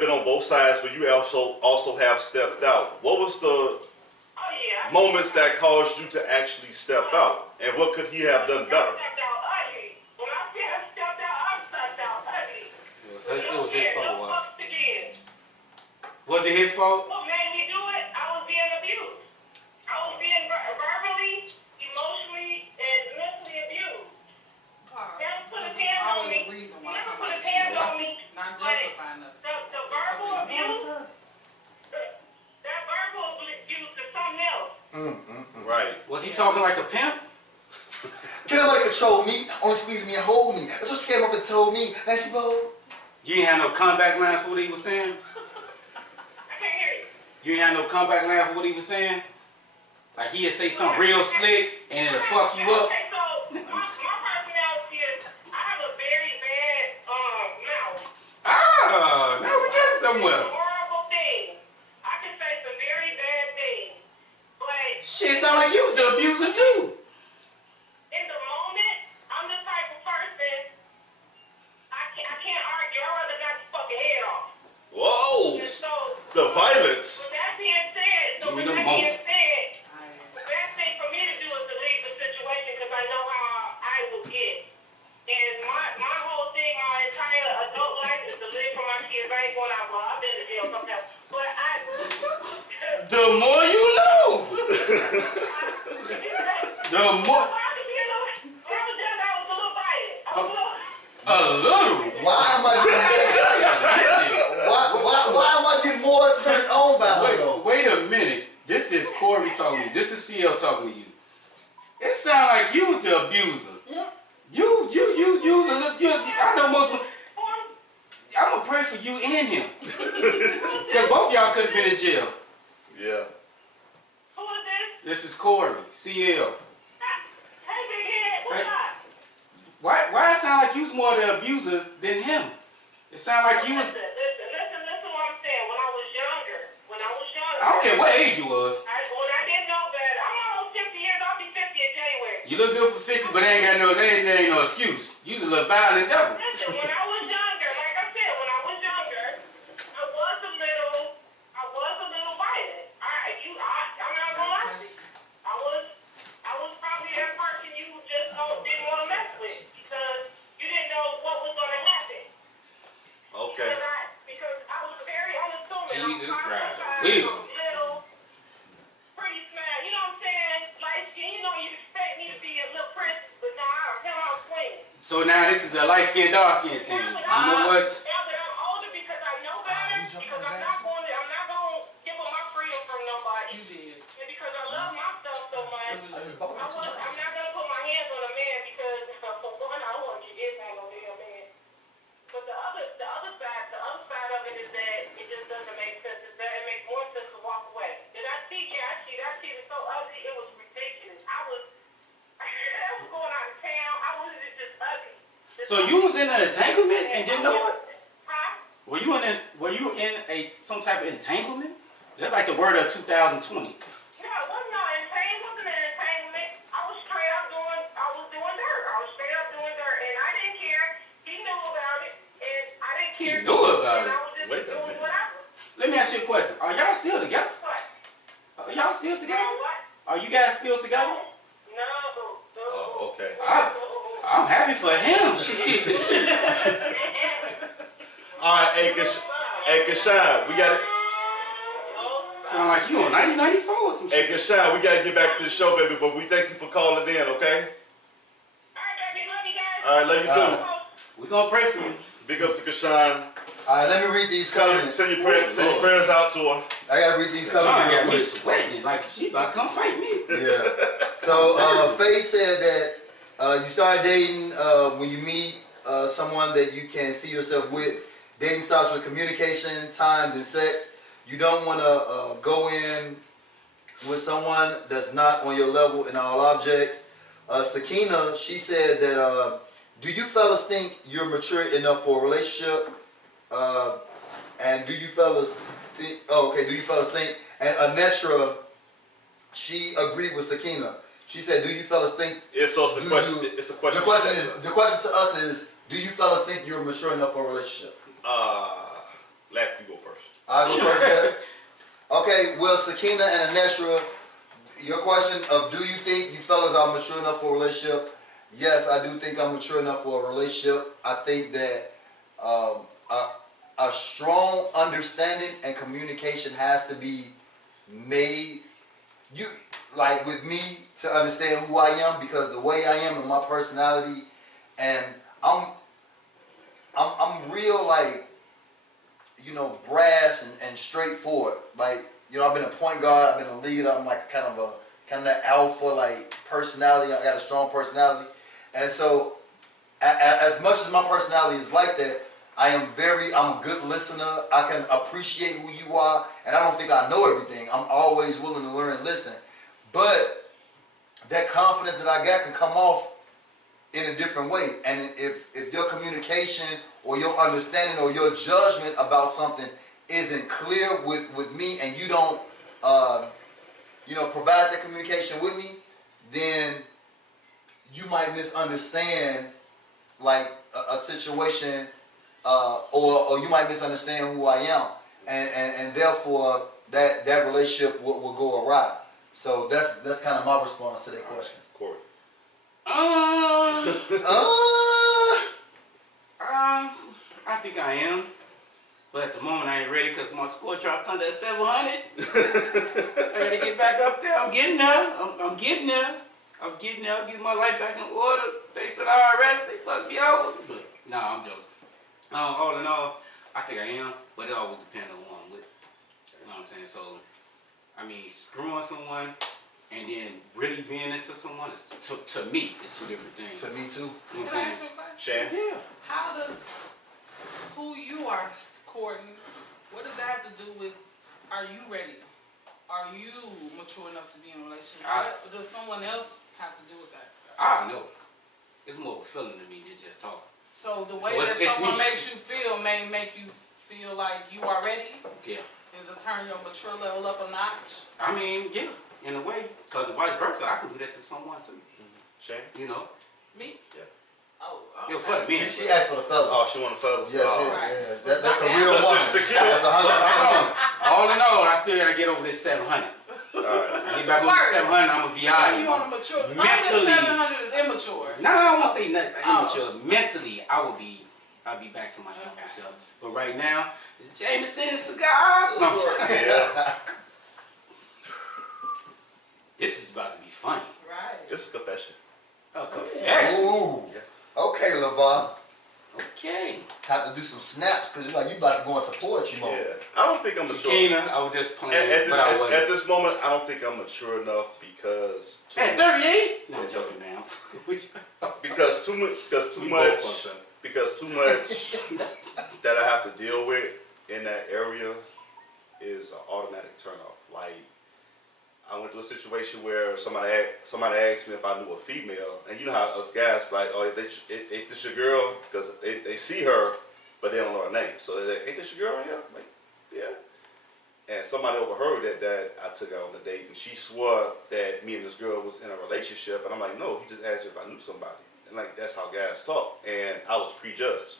been on both sides, but you also have stepped out. What was the moments that caused you to actually step out, and what could he have done better? When I say I stepped out, I stepped out ugly. It was his fault, was it? Again. Was it his fault? What made me do it? I was being abused. I was being verbally, emotionally, and mentally abused. Never put a hand on me. Never put a hand on me. Not justifying nothing. The verbal abuse, that verbal abuse is something else. Right. Was he talking like a pimp? Can't nobody control me, only squeeze me and hold me. That's what she came up and told me. Nancy Bo. You ain't had no comeback line for what he was saying? I can't hear you. You ain't had no comeback line for what he was saying? Like he'd say something real slick and it'll fuck you up? Okay, so my personality is I have a very bad mouth. Ah, now we getting somewhere. Horrible things. I can say some very bad things. But Shit, sound like you was the abuser too. in the moment, I'm the type of person I can't argue. I'd rather knock your fucking head off. Whoa! And so The violence. with that being said, Give me the moment. the best thing for me to do is to leave the situation because I know how I will get. And my whole thing, my entire adult life is to live for my kids. I ain't going out. Well, I've been to jail sometimes. But The more you know. The more. A little. Why am I getting why am I getting more turned on by her though? Wait a minute. This is Corey talking to you. This is CL talking to you. It sounds like you was the abuser. You was a little. I know most. I'm gonna pray for you and him. Cause both y'all could have been in jail. Yeah. Who is this? This is Corey, CL. Hey, big head, what's Hey. up? Why it sound like you was more the abuser than him? It sound like you was. Listen what I'm saying. When I was younger, I don't care what age you was. when I didn't know better, I'm almost 50 years. I'll be 50 in January. You look good for 50, but they ain't no excuse. You was a little violent devil. Listen, when I was younger, like I said, when I was younger, I was a little violent. I'm not gonna lie to you. I was probably that person you just didn't want to mess with because you didn't know what was gonna happen. Okay. Because I was very unassuming. Jesus Christ. Little, pretty smile. You know what I'm saying? Like, you know, you expect me to be a little princess, but no, I'm swinging. So now this is the light skin, dark skin thing. You know what? Yeah, but I'm older because I know better. Because I'm not going to give up my freedom from nobody. You did. And because I love myself so much, It was just- I'm not going to put my hands on a man because for one, I don't want to get his hand on a man. But the other side of it is that it just doesn't make sense. It makes more sense to walk away. Did I cheat? Yeah, I cheated. That cheat is so ugly. It was ridiculous. I was going out of town. I was just ugly. So you was in an entanglement and didn't know it? Huh? Were you in some type of entanglement? That's like the word of 2020. No, it wasn't no entanglement. It wasn't an entanglement. I was straight up doing dirt. I was straight up doing dirt, and I didn't care. He knew about it, and I didn't He care. knew about and it. I was just Wait a doing minute. whatever. Let me ask you a question. Are y'all still together? What? Are y'all still together? What? Are you guys still together? No. Oh, okay. I'm happy for him. Shit. All right, hey, Kashan, we got it. Sound like you on 1994 or some Hey, shit. Kashan, we gotta get back to the show, baby. But we thank you for calling in, okay? All right, baby. Love you guys. All right, love you too. We gonna pray for you. Big ups to Kashan. Alright, let me read these comments. Send your prayers out to her. I gotta read these John comments real got me quick. sweating like she about to come fight me. Yeah. So Faye said that you start dating when you meet someone that you can see yourself with. Dating starts with communication, time, and sex. You don't want to go in with someone that's not on your level in all objects. Sakina, she said that do you fellas think you're mature enough for a relationship? And do you fellas think? Oh, okay. Do you fellas think? And Anetra, she agreed with Sakina. She said, "Do you fellas think?" It's also a question. It's a question. The question to us is, do you fellas think you're mature enough for a relationship? Lack, you go first. I go first. There. Okay. Well, Sakina and Anetra, your question of do you think you fellas are mature enough for a relationship? Yes, I do think I'm mature enough for a relationship. I think that a strong understanding and communication has to be made. You like with me to understand who I am, because the way I am and my personality, and I'm real, like, you know, brass and straightforward. Like, you know, I've been a point guard, I've been a leader, I'm like kind of that alpha, like personality. I got a strong personality, and so as much as my personality is like that, I'm a good listener. I can appreciate who you are, and I don't think I know everything. I'm always willing to learn and listen. But that confidence that I got can come off in a different way. And if your communication or your understanding or your judgment about something isn't clear with me, and you don't provide that communication with me, then you might misunderstand like a situation, or you might misunderstand who I am, and therefore that relationship will go awry. So that's kind of my response to that question. Corey. I think I am, but at the moment I ain't ready because my score dropped under 700. I gotta get back up there. I'm getting there. I'm getting there. I'm getting my life back in order. Thanks to the IRS, they fucked me over. But nah, I'm joking. All in all, I think I am, but it always depends on who I'm with. You know what I'm saying? So, I mean, screwing someone and then really being into someone, to me, it's two different things. To me too. You know what Can I I'm ask saying? you a question? Shan? Yeah. How does who you are courting, what does that have to do with, are you ready? Are you mature enough to be in a relationship? What does someone else have to do with that? I know. It's more of a feeling to me than just talking. So the way So that it's someone me. makes you feel may make you feel like you are ready? Yeah. Is it turn your mature level up a notch? I mean, yeah, in a way. Because vice versa, I can do that to someone too. Shan? You know? Me? Yeah. Oh, Yo, for the men. She asked for the fellas. Oh, she want the fellas. Yeah, Oh. yeah. That's a Okay. real woman. Secure. That's 100%. All in all, I still gotta get over this 700. Alright. Get back over this 700, I'm gonna be Are you alright. on a mature? Mentally. 700 is immature. Nah, I won't say nothing immature. Mentally, I'll be back to my younger self. But right now, it's Jameson and cigars. No, I'm sorry. Yeah. This is about to be funny. Right. It's a confession. A confession. Ooh. Okay, LeVar. Okay. Have to do some snaps because you're like you about to go into poetry mode. Yeah. I don't think I'm mature. Chiquina, I was just playing, but I wasn't. At this moment, I don't think I'm mature enough because At 38? No, I'm joking, man. because too much that I have to deal with in that area is an automatic turnoff. Like I went through a situation where somebody asked me if I knew a female, and you know how us guys like, oh, ain't this your girl? Because they see her, but they don't know her name. So they're like, ain't this your girl? Yeah, I'm like, yeah. And somebody overheard that I took her on a date, and she swore that me and this girl was in a relationship, and I'm like, no, he just asked if I knew somebody. And like that's how guys talk, and I was prejudged,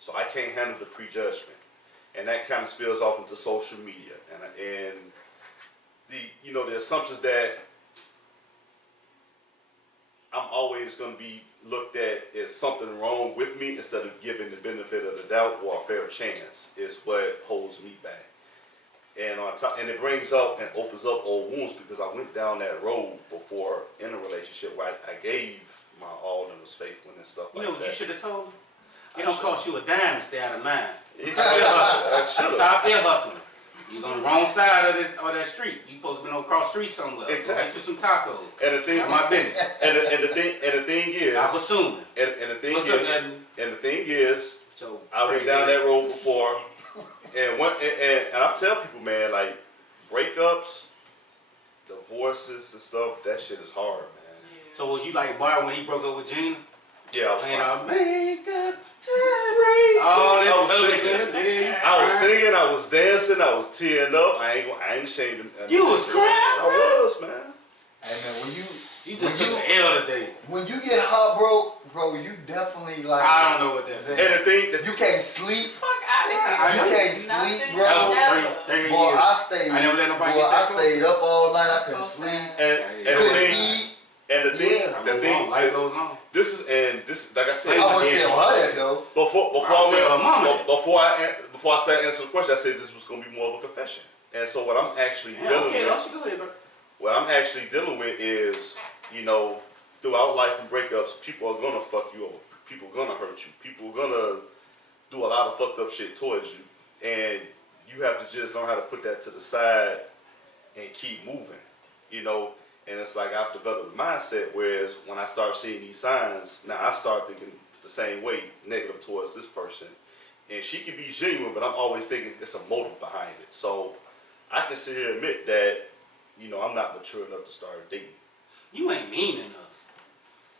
so I can't handle the prejudgment, and that kind of spills off into social media, and the assumptions that I'm always going to be looked at as something wrong with me instead of giving the benefit of the doubt or a fair chance is what holds me back. And on top, and it brings up and opens up old wounds because I went down that road before in a relationship where I gave my all and was faithful and stuff You like know that. what you should have told him? It don't cost you a dime to stay out of mine. I should've. Stop ear hustling. You was on the wrong side of that street. You supposed to be on cross street somewhere. Exactly. Go get you some tacos. And the thing, That's my business. and the thing is, I'm assuming. and the thing What's up, is, Evan? and the thing is, So, I went down that road before, and I tell people, man, like breakups, divorces and stuff, that shit is hard, man. So was you like Mario when he broke up with Gina? Yeah, I was And fine. make up all I was that singing. I was singing, I was dancing, I was tearing up. I ain't ashamed of You was crying, I was, man. Hey man, You just took the L today. when you get heartbroke, bro, you definitely like. I don't know what that is. And the thing, You can't sleep. Fuck out of here. You can't sleep, bro. Never. 30 Boy, years. I stayed. I never let nobody boy, get that I stayed up all night. I couldn't sleep. and the Couldn't thing, eat. and the thing, Yeah. the thing, Life goes on. this, like I said, I wouldn't tell her that though. before I'll tell her mama that. before I started answering the question, I said this was gonna be more of a confession. And so what I'm actually Yeah, dealing okay, with, let's go ahead, bro. what I'm actually dealing with is, throughout life and breakups, people are gonna fuck you over. People are gonna hurt you. People are gonna do a lot of fucked up shit towards you, and you have to just learn how to put that to the side and keep moving, And it's like I've developed a mindset, whereas when I start seeing these signs, now I start thinking the same way, negative towards this person. And she can be genuine, but I'm always thinking it's a motive behind it. So I can sit here and admit that, you know, I'm not mature enough to start dating. You ain't mean enough.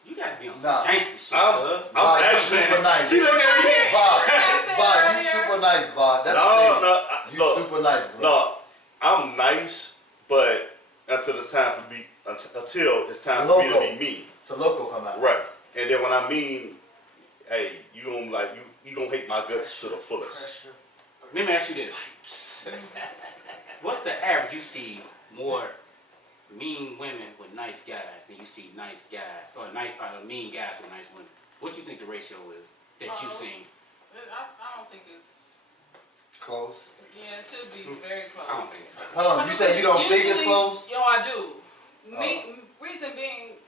You gotta be on some Nah. gangster shit, I'm cuz. Bob, you actually- super nice. She looked at me. Bob, you super nice, Bob. That's the thing. You look, super nice, bro. no, I'm nice, but until it's time for me, until it's time for me to Loco. be mean. So loco come out. Right. And then when I mean, hey, you gonna like you gonna hate my guts to the fullest. Let me ask you this. What's the average you see more mean women with nice guys than you see nice guys, or mean guys with nice women? What do you think the ratio is that you've seen? I don't think it's. Close. Yeah, it should be very close. I don't think so. Hold on, you say you don't think it's close? Yo, I do. Reason being,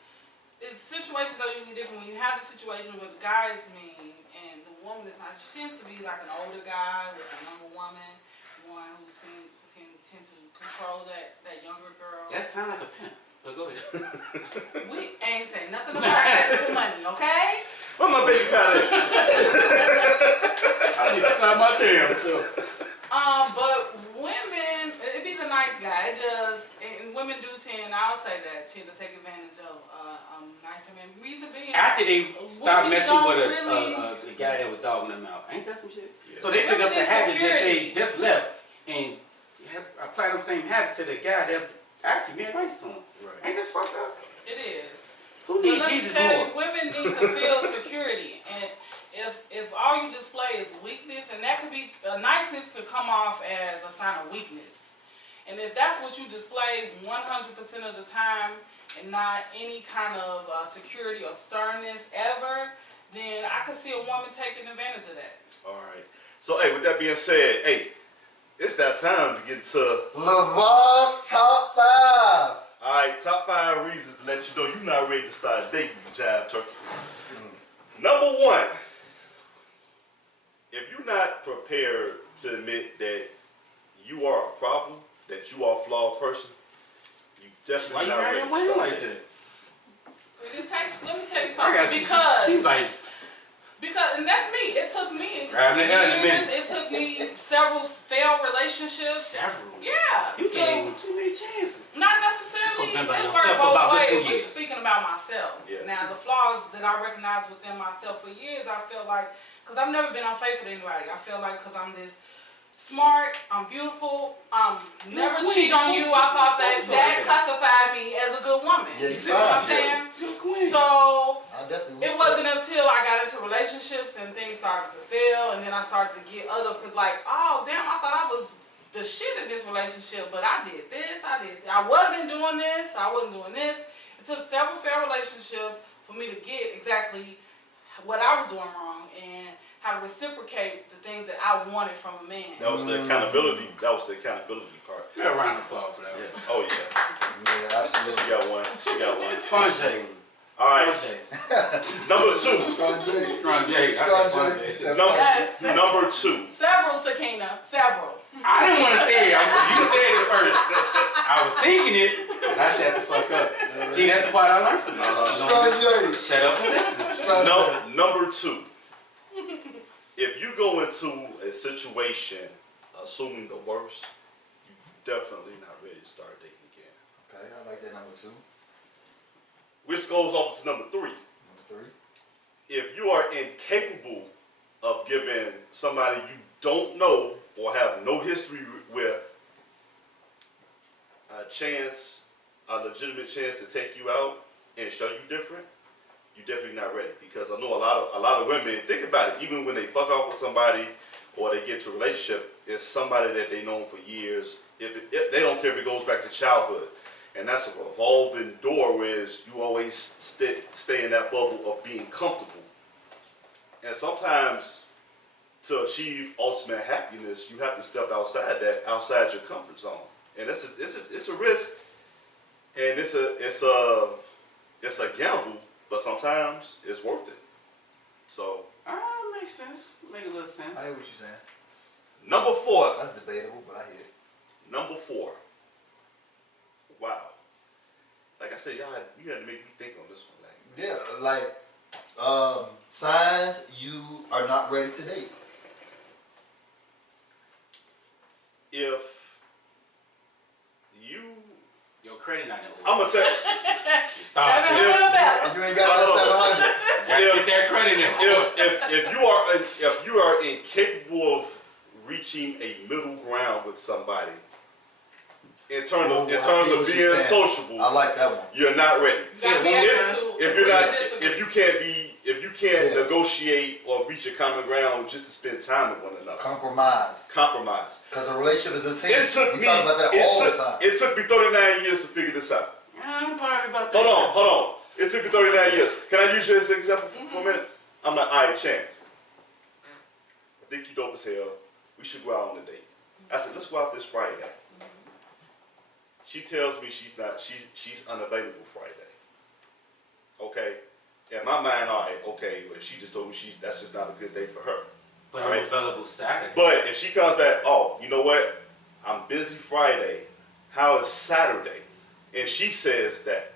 is situations are usually different. When you have a situation where the guy is mean and the woman is not, she tends to be like an older guy with a younger woman, one who can tend to control that younger girl. That sounds like a pimp. But go ahead. We ain't saying nothing about sex for money, okay? Where my baby got it? I need to stop my damn stuff. But women, it be the nice guy. It does, and women do tend, I'll say that, tend to take advantage of nicer men. Reason being, After they stop women messing with don't really- a guy that was dogging them out. Ain't that some shit? Yeah. So they pick up the Women habits that insecurity. they just left and apply them same habits to the guy that actually being nice to them. Right. Ain't this fucked up? it is. Who But needs let me Jesus tell you, more? women need to feel security, and if all you display is weakness, and that could be niceness could come off as a sign of weakness, and if that's what you display 100% of the time, and not any kind of security or sternness ever, then I could see a woman taking advantage of that. All right. So hey, with that being said, hey, it's that time to get into Lavar's top 5. all right, top 5 reasons to let you know you're not ready to start dating, you jive turkey. Number 1, if you're not prepared to admit that you are a problem, that you are a flawed person, you Why definitely you not ready marrying to women start like dating. that? It takes, let me tell you I something, got she's like because, and that's me. It took me Grabbing the hell in a years. minute. It took me several failed relationships. several. Yeah. You to- gave him too many chances. Not You necessarily. supposed to be by It yourself worked for both about ways. 2 We're years. speaking about myself. Yeah. Now, the flaws that I recognize within myself for years, I feel like, because I've never been unfaithful to anybody. I feel like because I'm this smart, I'm beautiful, never queen. cheat on you. I thought that Of course you classified me as a good woman. Yeah, you you feel what I'm fine. saying? You're a queen. So I definitely it wasn't until I got into relationships and things started to fail, and then I started to get other, like, oh damn, I thought I was the shit in this relationship, but I did this, I wasn't doing this, I wasn't doing this. It took several failed relationships for me to get exactly what I was doing wrong and how to reciprocate the things that I wanted from a man. That was the accountability. That was the accountability part. Yeah, a round of applause for that. Yeah. Oh yeah. Yeah, absolutely. She got one. She got one. Fonje. All right. Fonje. Number 2. Strong J. Strong J. I said Fonje. Yes. Number 2. Several, Sakina, several. I didn't want to say it. You said it first. I was thinking it, but I shut the fuck up. See, that's the part I learned from this. Strong J. Shut up and listen. Strong J. Number 2. If you go into a situation assuming the worst, you're definitely not ready to start dating again. Okay, I like that number 2. Which goes on to number 3. Number 3. If you are incapable of giving somebody you don't know or have no history with a chance, a legitimate chance to take you out and show you different, you're definitely not ready. Because I know a lot of women, think about it, even when they fuck off with somebody or they get into a relationship, it's somebody that they known for years. If they don't care if it goes back to childhood. And that's a revolving door, whereas you always stay in that bubble of being comfortable. And sometimes to achieve ultimate happiness, you have to step outside your comfort zone. And it's a risk, and it's a gamble, but sometimes it's worth it. So Makes sense. Make a little sense. I hear what you're saying. number 4. That's debatable, but I hear it. Number 4. Wow. like I said, you had to make me think on this one. Like, Yeah, like signs you are not ready to date. if you, Your credit not that I'm old. gonna tell you, You start. If you ain't got that 700, Get that credit in. if you are incapable of reaching a middle ground with somebody in terms Ooh, of I see what being you're saying. sociable, I like that one. you're not ready. You gotta be able to. If you're not, disagree. if you can't Yeah. negotiate or reach a common ground just to spend time with one another, Compromise. compromise. Because a relationship is a team. It took We me. talk about that all the time. It took me 39 years to figure this out. I'm probably about that. Hold on. It took me 39 years. Can I use you as an example for a minute? I'm like, all right, Chan. I think you dope as hell. We should go out on a date. I said, let's go out this Friday. She tells me she's unavailable Friday. Okay. In my mind, all right, okay, but she just told me that's just not a good day for her. But All I'm right. available Saturday. But if she comes back, oh, you know what? I'm busy Friday. How is Saturday? And she says that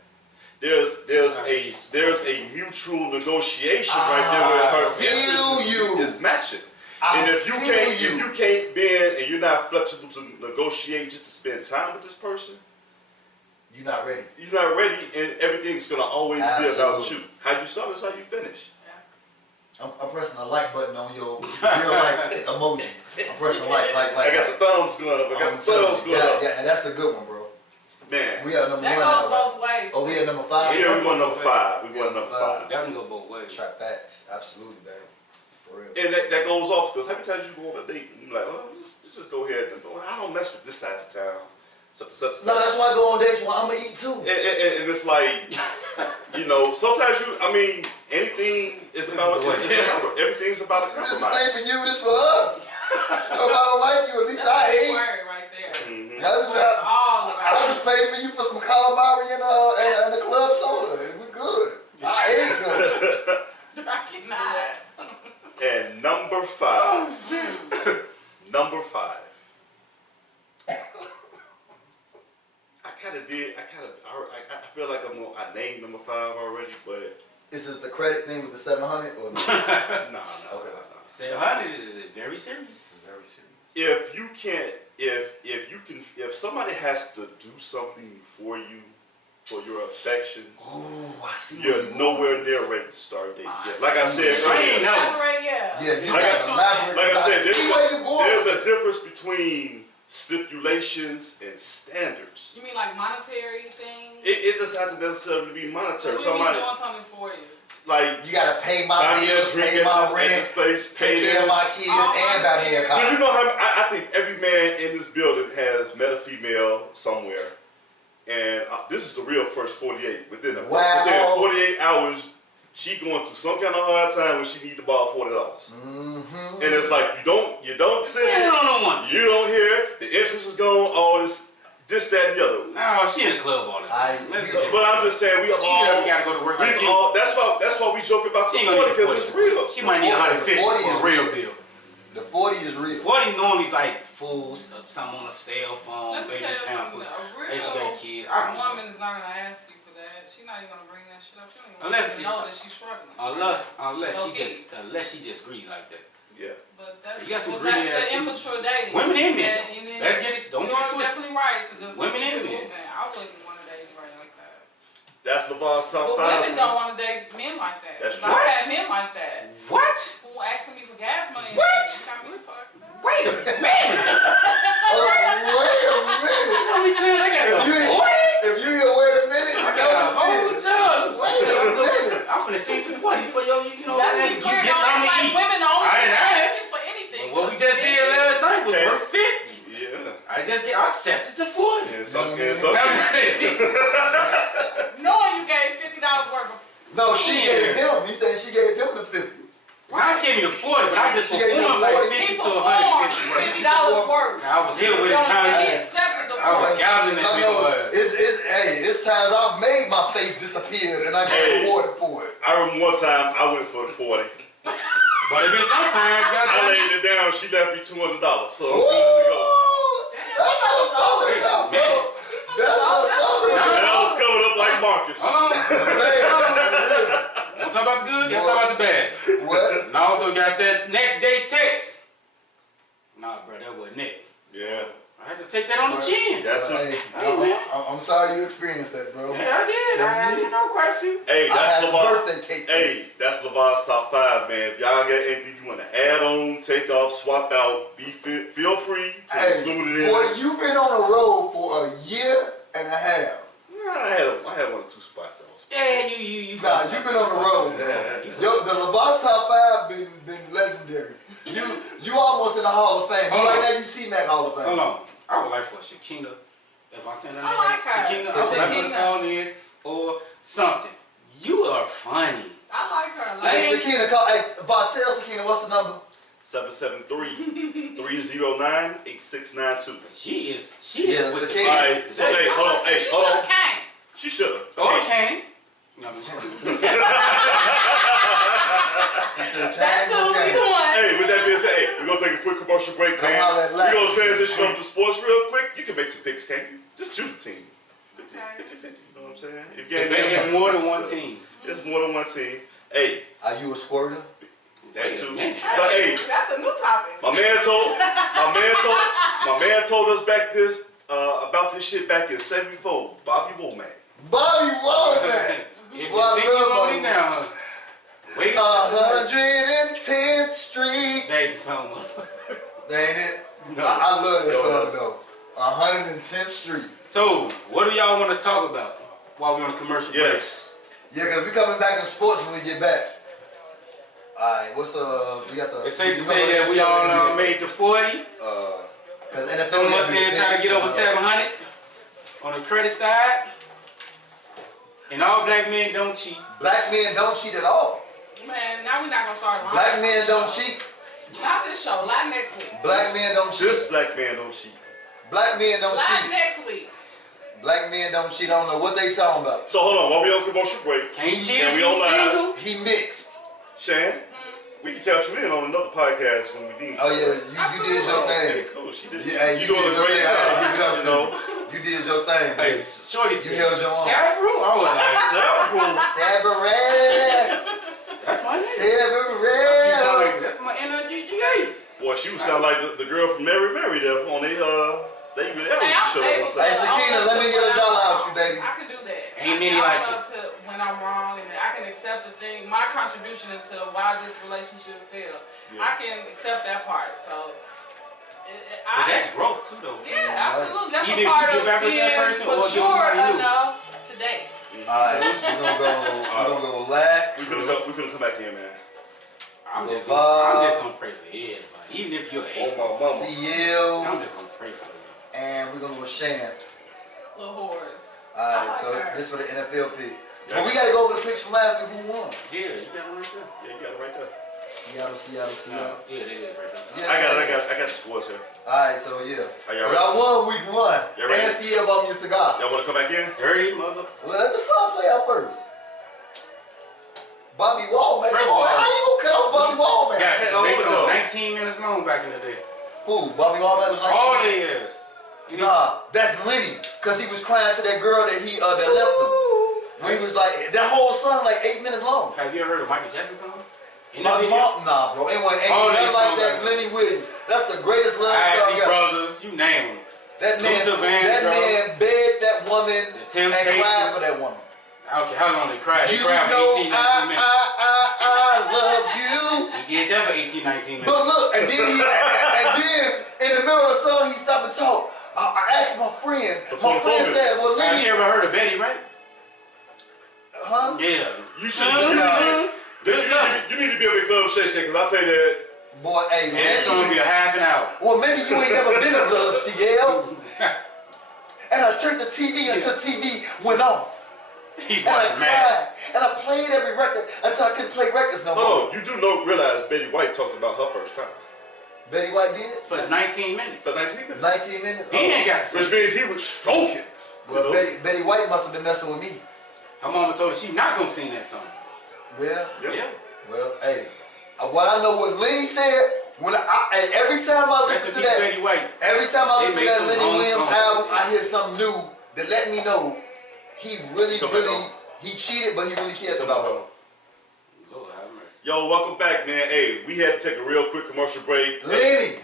there's a mutual negotiation right there where her feel interest is matching. I And if you feel can't bend and you're not flexible to negotiate just to spend time with this person, You're not ready. you're not ready, and everything's gonna always be about Absolutely. you. How you start is how you finish. I'm pressing the like button on your real life emoji. I'm pressing like. I got the thumbs going up. I got the thumbs going up. Yeah, that's a good one, bro. Man. We are number That one goes now, right? both ways. Oh, we at number 5? Yeah, we going number 5. We going number 5. That can go both ways. Trap facts. Absolutely, baby. For real. And that goes off because how many times you go on a date and you're like, well, let's just go ahead and I don't mess with this side of town. Such. No, that's why I go on dates when I'm going to eat too. And it's like, sometimes anything is about everything's about a This the compromise. same for you, this for us. So if I don't like you, at least I That's a hate. word right there. Mhm. That's all I about just paid for you for some calamari and the club soda. We good. I hate them. recognize. And number 5. Number 5. I feel like I named number 5 already, but Is it the credit thing with the 700 or no? nah. Okay. 700 is very serious. It's very serious. If you can't, if somebody has to do something for you, for your affections, Ooh, I see. you're nowhere near ready to start dating yet. Like I said earlier, Elaborate, yeah. Yeah, you Like got to elaborate. like I said, see where you going. there's a difference between stipulations and standards. You mean like monetary things? It doesn't have to necessarily be monetary. So we be Somebody doing something for you. like You gotta pay my buy me a bills, drink pay my at rent, this place, pay take care of this. my kids, and buy me a Cause car. you know how I think every man in this building has met a female somewhere, and this is the real first 48. Within 48 hours, she going through some kind of hard time when she need to borrow $40. Mm-hmm. And it's like you don't send Man, it, no one. you don't hear it, the interest is gone, all this, that, and the other. No, she in the club all the time. But I'm just saying, we She all gotta go to work like you. that's why we joke about the She ain't gonna 40 get because it's real. She might need 150 40 for is a real real. bill. The 40 is real. 40 normally like food, something on a cell phone, Let me baby tell you something. pampers. A And she got real kids. I don't know. woman is not gonna ask you for that. She's not even gonna bring that shit up. She don't even Unless- want you to know that she's struggling. Unless she just greedy like that. Yeah. But that's, You got some that's greedy ass the people. immature dating. Women in there, And then Let's get it. Don't get it you're twisted. definitely right to just Women keep in it there. moving. I wouldn't want to date anybody like that. That's LeVar's top But 5. women don't want to date men like that. That's 'Cause true. I've had men like that What? who asking me for gas money. And What? shit. Got me fucked up. Wait a minute. Oh, wait a minute. Let me tell you, I got If you the if you hear wait a minute, you know whole it's it. tub. Wait a minute. I'm finna see some 40 for your, you know what That's I'm be saying? clear. You get Don't something act to like eat. women only I ain't asking for anything. But what we just did last night was Okay. worth 50. Yeah. I accepted the 40. And some Knowing you gave $50 worth of. No, she gave him. He said she gave him the 50. Now she gave me the 40, but I just She gave you performed like 40. 50 He to performed 150. $50 worth. I was here with it time. He accepted the I was 40. gobbling that I big know. old ass. It's times I've made my face disappear and I get Hey. rewarded for it. I remember one time I went for the 40. But it been sometimes, I goddamn. laid it down. She left me $200. So Ooh, that's what I'm talking about, bro. That's what I'm talking and about. I was covered up like Marcus. Don't talk about the good, you talk about the bad. What? And I also got that next day text. Nah, bro, that wasn't it. Yeah. I had to take that on the chin. That's what. Hey, I'm sorry you experienced that, bro. Yeah, I did. I had, quite a few. Hey, I that's had Lavon. birthday cake. Hey, that's Lavon's top 5, man. If y'all got anything you want to add on, take off, swap out, feel free to include it in. Boy, you've been on the road for a year and a half. I had 1 or 2 spots I was. Yeah, you. Nah, you've been on the road. Yeah. Yo, the Levant top 5 been legendary. You almost in the Hall of Fame. Hold Right on. now you T-Mac Hall of Fame. Hold on. I would like for Shakina, if I send her I name, like her. Shakina, I would like her to call in or something. You are funny. I like her. Hey, Sakina, tell Sakina, what's the number? 773-309-8692. She is Yeah, with Sakina. the Alright, so hey, hold on, hey, hold on. She should've. Okay. No, I'm just kidding. That's who we doing. Hey, with that being said, hey, we're gonna take a quick commercial break, Come man. holler at We're Lax. gonna transition over to sports real quick. You can make some picks, can't you? Just choose a team. 50-50, you know what I'm saying? If you ain't It's more than one team. It's more than one team. Hey, Are you a squirter? that too. Man. But hey, That's a new topic. my man told us back this about this shit back in '74. Bobby Womack. Bobby Womack. If Boy, I you think you love on Bobby. it now, wait 110th Street. Thank you so much. Ain't it? No. I love that Yo, song that's- though. 110th Street. So, what do y'all want to talk about while we're on the commercial break? Yes. Yeah, cause we coming back in sports when we get back. Alright, what's we got the. It's safe to say that we all made the 40. Cause NFL. Some of us in trying to get over 700 on the credit side. And all black men don't cheat. Black men don't cheat at all. Man, now we're not gonna start lying. Black men don't cheat. Not this show. Lie next week. Black men don't cheat. This black man don't cheat. Black men don't Lie cheat. next week. Black men don't cheat. I don't know what they talking about. So hold on, while we on commercial break, Can't cheat and if we you on live. single. He mixed. Shan, we can count you in on another podcast when we need. Oh yeah, you did your Okay, thing. cool. She did. Yeah, hey, you you doing did a your great thing. I had to give it up job. to You know. You did your thing, Hey, baby. shorty You held your own. Several? I was like, Separate. that's my name. Separate. That's my NRGGA. Boy, she would sound like the girl from Mary there on they even Hey, I'm show able one to. Hey, time. Sakina, let me get $1 out you, baby. I can do that. Ain't many I like love to when I'm wrong, and I can accept the thing, my contribution into why this relationship failed. Yeah. I can accept that part. So, But that's growth too, though. yeah, absolutely. That's Either a part you of get back with that being person or get mature somebody new. enough today. Alright, we're gonna go Lax. We finna come back in, man. I'm just gonna pray for everybody. Even if you're Oh a my mama. CL. I'm just gonna pray for you. And we're gonna go Shan. Little whores. Alright, I so like her. this for the NFL pick. Yeah. But we gotta go over the picks from last week. Who won? Yeah, you got one right there. Yeah, you got it right there. Seattle. Yeah, they did right there. Yeah. I got the scores here. Alright, so yeah. Are y'all Cause I won week 1. Y'all ready? And CL bought me a cigar. Y'all wanna come back in? Dirty mother. Well, let the song play out first. Bobby Wall, man. First Come on, of all- how you gonna cut off Bobby Wall, man? Yeah, Hey, they hold sold on. 19 minutes long back in the day. Who? Bobby Wall back was like All they is. Nah, that's Lenny. Cause he was crying to that girl that he that left him. When he was like that whole song like 8 minutes long. Have you ever heard of Michael Jackson song? Bobby Wall, nah, bro. Ain't All nothing they like songs that. are- Lenny Williams. That's the greatest love song Isley ever. Brothers, you name them. That man, Luther that Vandross. man begged that woman The and Temptations. cried for that woman. I don't care how long they cried. They You cried for know 18, 19 minutes. I love you. He did that for 18, 19 minutes. But look, and then in the middle of the song, he stopped and talked. I asked my friend. My friend said, "Well, Have Lenny, you ever heard of Betty, right? huh? Yeah. You should. You need to be up at Club Shay Shay because I played that. Boy, hey, And it's gonna be a man. half an hour. Well, maybe you ain't never been in love, CL." And I turned the TV until TV went off. He And I was mad. cried. And I played every record until I couldn't play records no more. Hold on, you do realize Betty White talked about her first time. Betty White did? For 19 minutes. So 19 minutes. 19 minutes? He ain't got to Which say. means he was stroking. Well, Betty White must have been messing with me. Her mama told her she not gonna sing that song. Yeah? Yeah. Well, hey. What I know what Lenny said, and every time I That's listen the to that, Betty White. every time I They listen to make that some Lenny own Williams songs. album, I hear something new that let me know he really, Come back really, on. he cheated, but he really cared Come about back her. on. Lord have mercy. Yo, welcome back, man. Hey, we had to take a real quick commercial break. Lenny.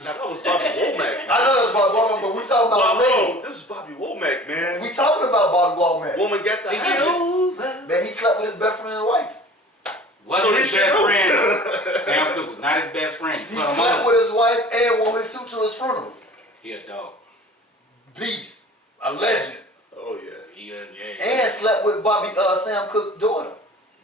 Now, that was Bobby Womack. I know that's about Womack, but we talking about Lenny. Bro, this is Bobby Womack, man. We talking about Bobby Womack. Woman got the Get habit. over. Man, he slept with his best friend and wife. Wasn't So his he should best know. friend. Sam Cooke was not his best friend. He Put him slept on. with his wife and wore his suit to his funeral. He a dog. Beast. A legend. Oh, yeah. Yeah. And slept with Sam Cooke's daughter.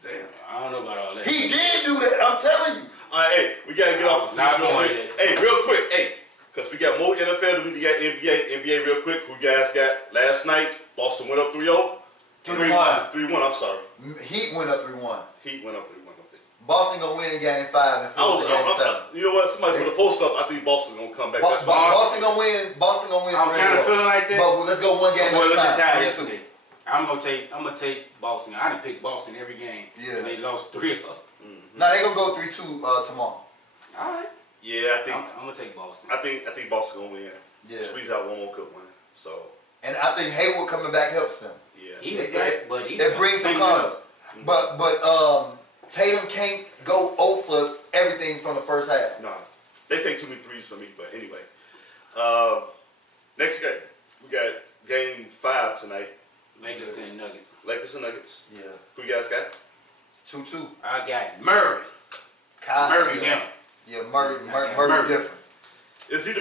Damn. I don't know about all that. He did do that, I'm telling you. All right, hey, we got to get off the Not TV real going quick. there. Hey, real quick, hey, because we got more NFL than we got NBA. NBA real quick. Who you guys got last night? Boston went up 3-0. 3-1. 3-1, I'm sorry. Heat went up 3-1. Heat went up 3-1, I think. Boston gonna win game 5 and force game 7. You know what? Somebody put a post up. I think Boston going to come back. That's why. Boston gonna win. Boston gonna win. I'm kind of feeling like that. But let's go one game Boy, at a look at time. time 3-2. yesterday. I'm gonna take Boston. I done picked Boston every game. Yeah. And they lost 3 of them. Now they gonna go 3-2 tomorrow. All right. Yeah, I think I'm gonna take Boston. I think Boston going to win. Yeah. Squeeze out one more good one. So, And I think Hayward coming back helps them. yeah. He was back, but he It brings some confidence. But Tatum can't go 0 for everything from the first half. Nah, they take too many threes from me. But anyway, next game we got game 5 tonight. Lakers and Nuggets. Lakers and Nuggets. Yeah. Who you guys got? 2-2. I got Murray. Murray him. Yeah, Murray Murray. different. Is he the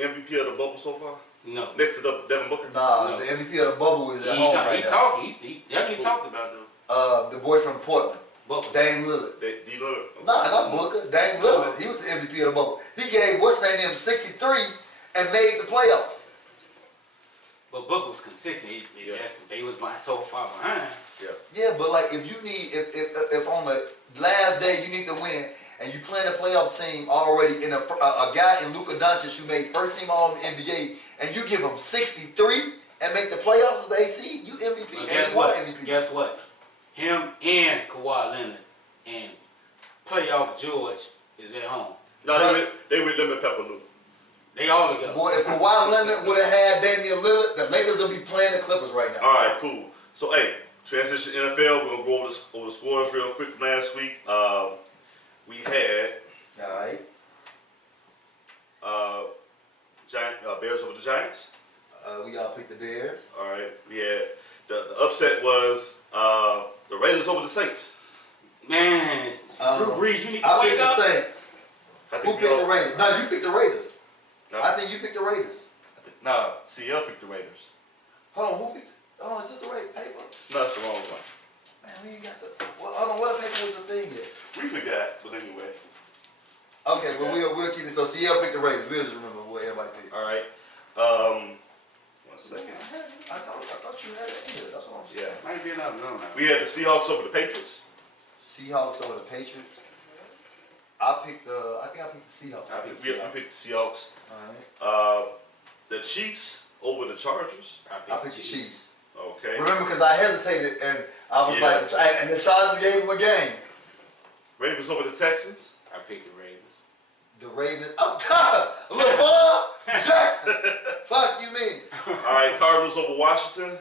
MVP of the bubble so far? No. Next to Devin Booker? Nah, No. the MVP of the bubble is at He home right now. talked. He talked about them. The boy from Portland, Booker. Dame Lillard. D. Lillard. Nah, not Booker. Dame Lillard. He was the MVP of the bubble. He gave what's his name 63 and made the playoffs. But Booker was consistent. It's Yeah. just they was so far behind. Yeah. Yeah, but like if you need if on the last day you need to win and you playing a playoff team already in a guy in Luka Doncic who made first team all in the NBA and you give him 63 and make the playoffs as the AC, you MVP. But And guess you won what? MVP. Guess what? Him and Kawhi Leonard and playoff George is at home. No, they with them and Pepper Lou. They all together. Boy, if Kawhi Leonard would have had Damian Lillard, the Lakers would be playing the Clippers right now. All right, cool. So, hey, transition NFL. We're gonna go over the scores real quick from last week. We had All right. Bears over the Giants. We all picked the Bears. All right. We had the upset was the Raiders over the Saints. Man, Drew Brees, you need to I wake picked up. the Saints. I Who think picked the Raiders? No, you picked the Raiders. I think you picked the Raiders. Nah, CL picked the Raiders. Hold on, who picked? Hold on, is this the right paper? No, that's the wrong one. Man, we ain't got the. Well, hold on, what paper was the thing yet? We forgot, but anyway. Okay, well we'll keep it. So CL picked the Raiders. We'll just remember what everybody picked. All right. 1 second. I thought you had it in here. That's what I'm saying. Yeah. Might be enough. No. We had the Seahawks over the Patriots. Seahawks over the Patriots. I think I picked the Seahawks. I picked We Seahawks. picked the Seahawks. All right. The Chiefs over the Chargers. I picked the Chiefs. Okay. Remember, because I hesitated and I was Yeah. like, and the Chargers gave him a game. Ravens over the Texans. I picked the Ravens. The Ravens. Oh God, Lamar Jackson. Fuck you mean? All right. Cardinals over Washington.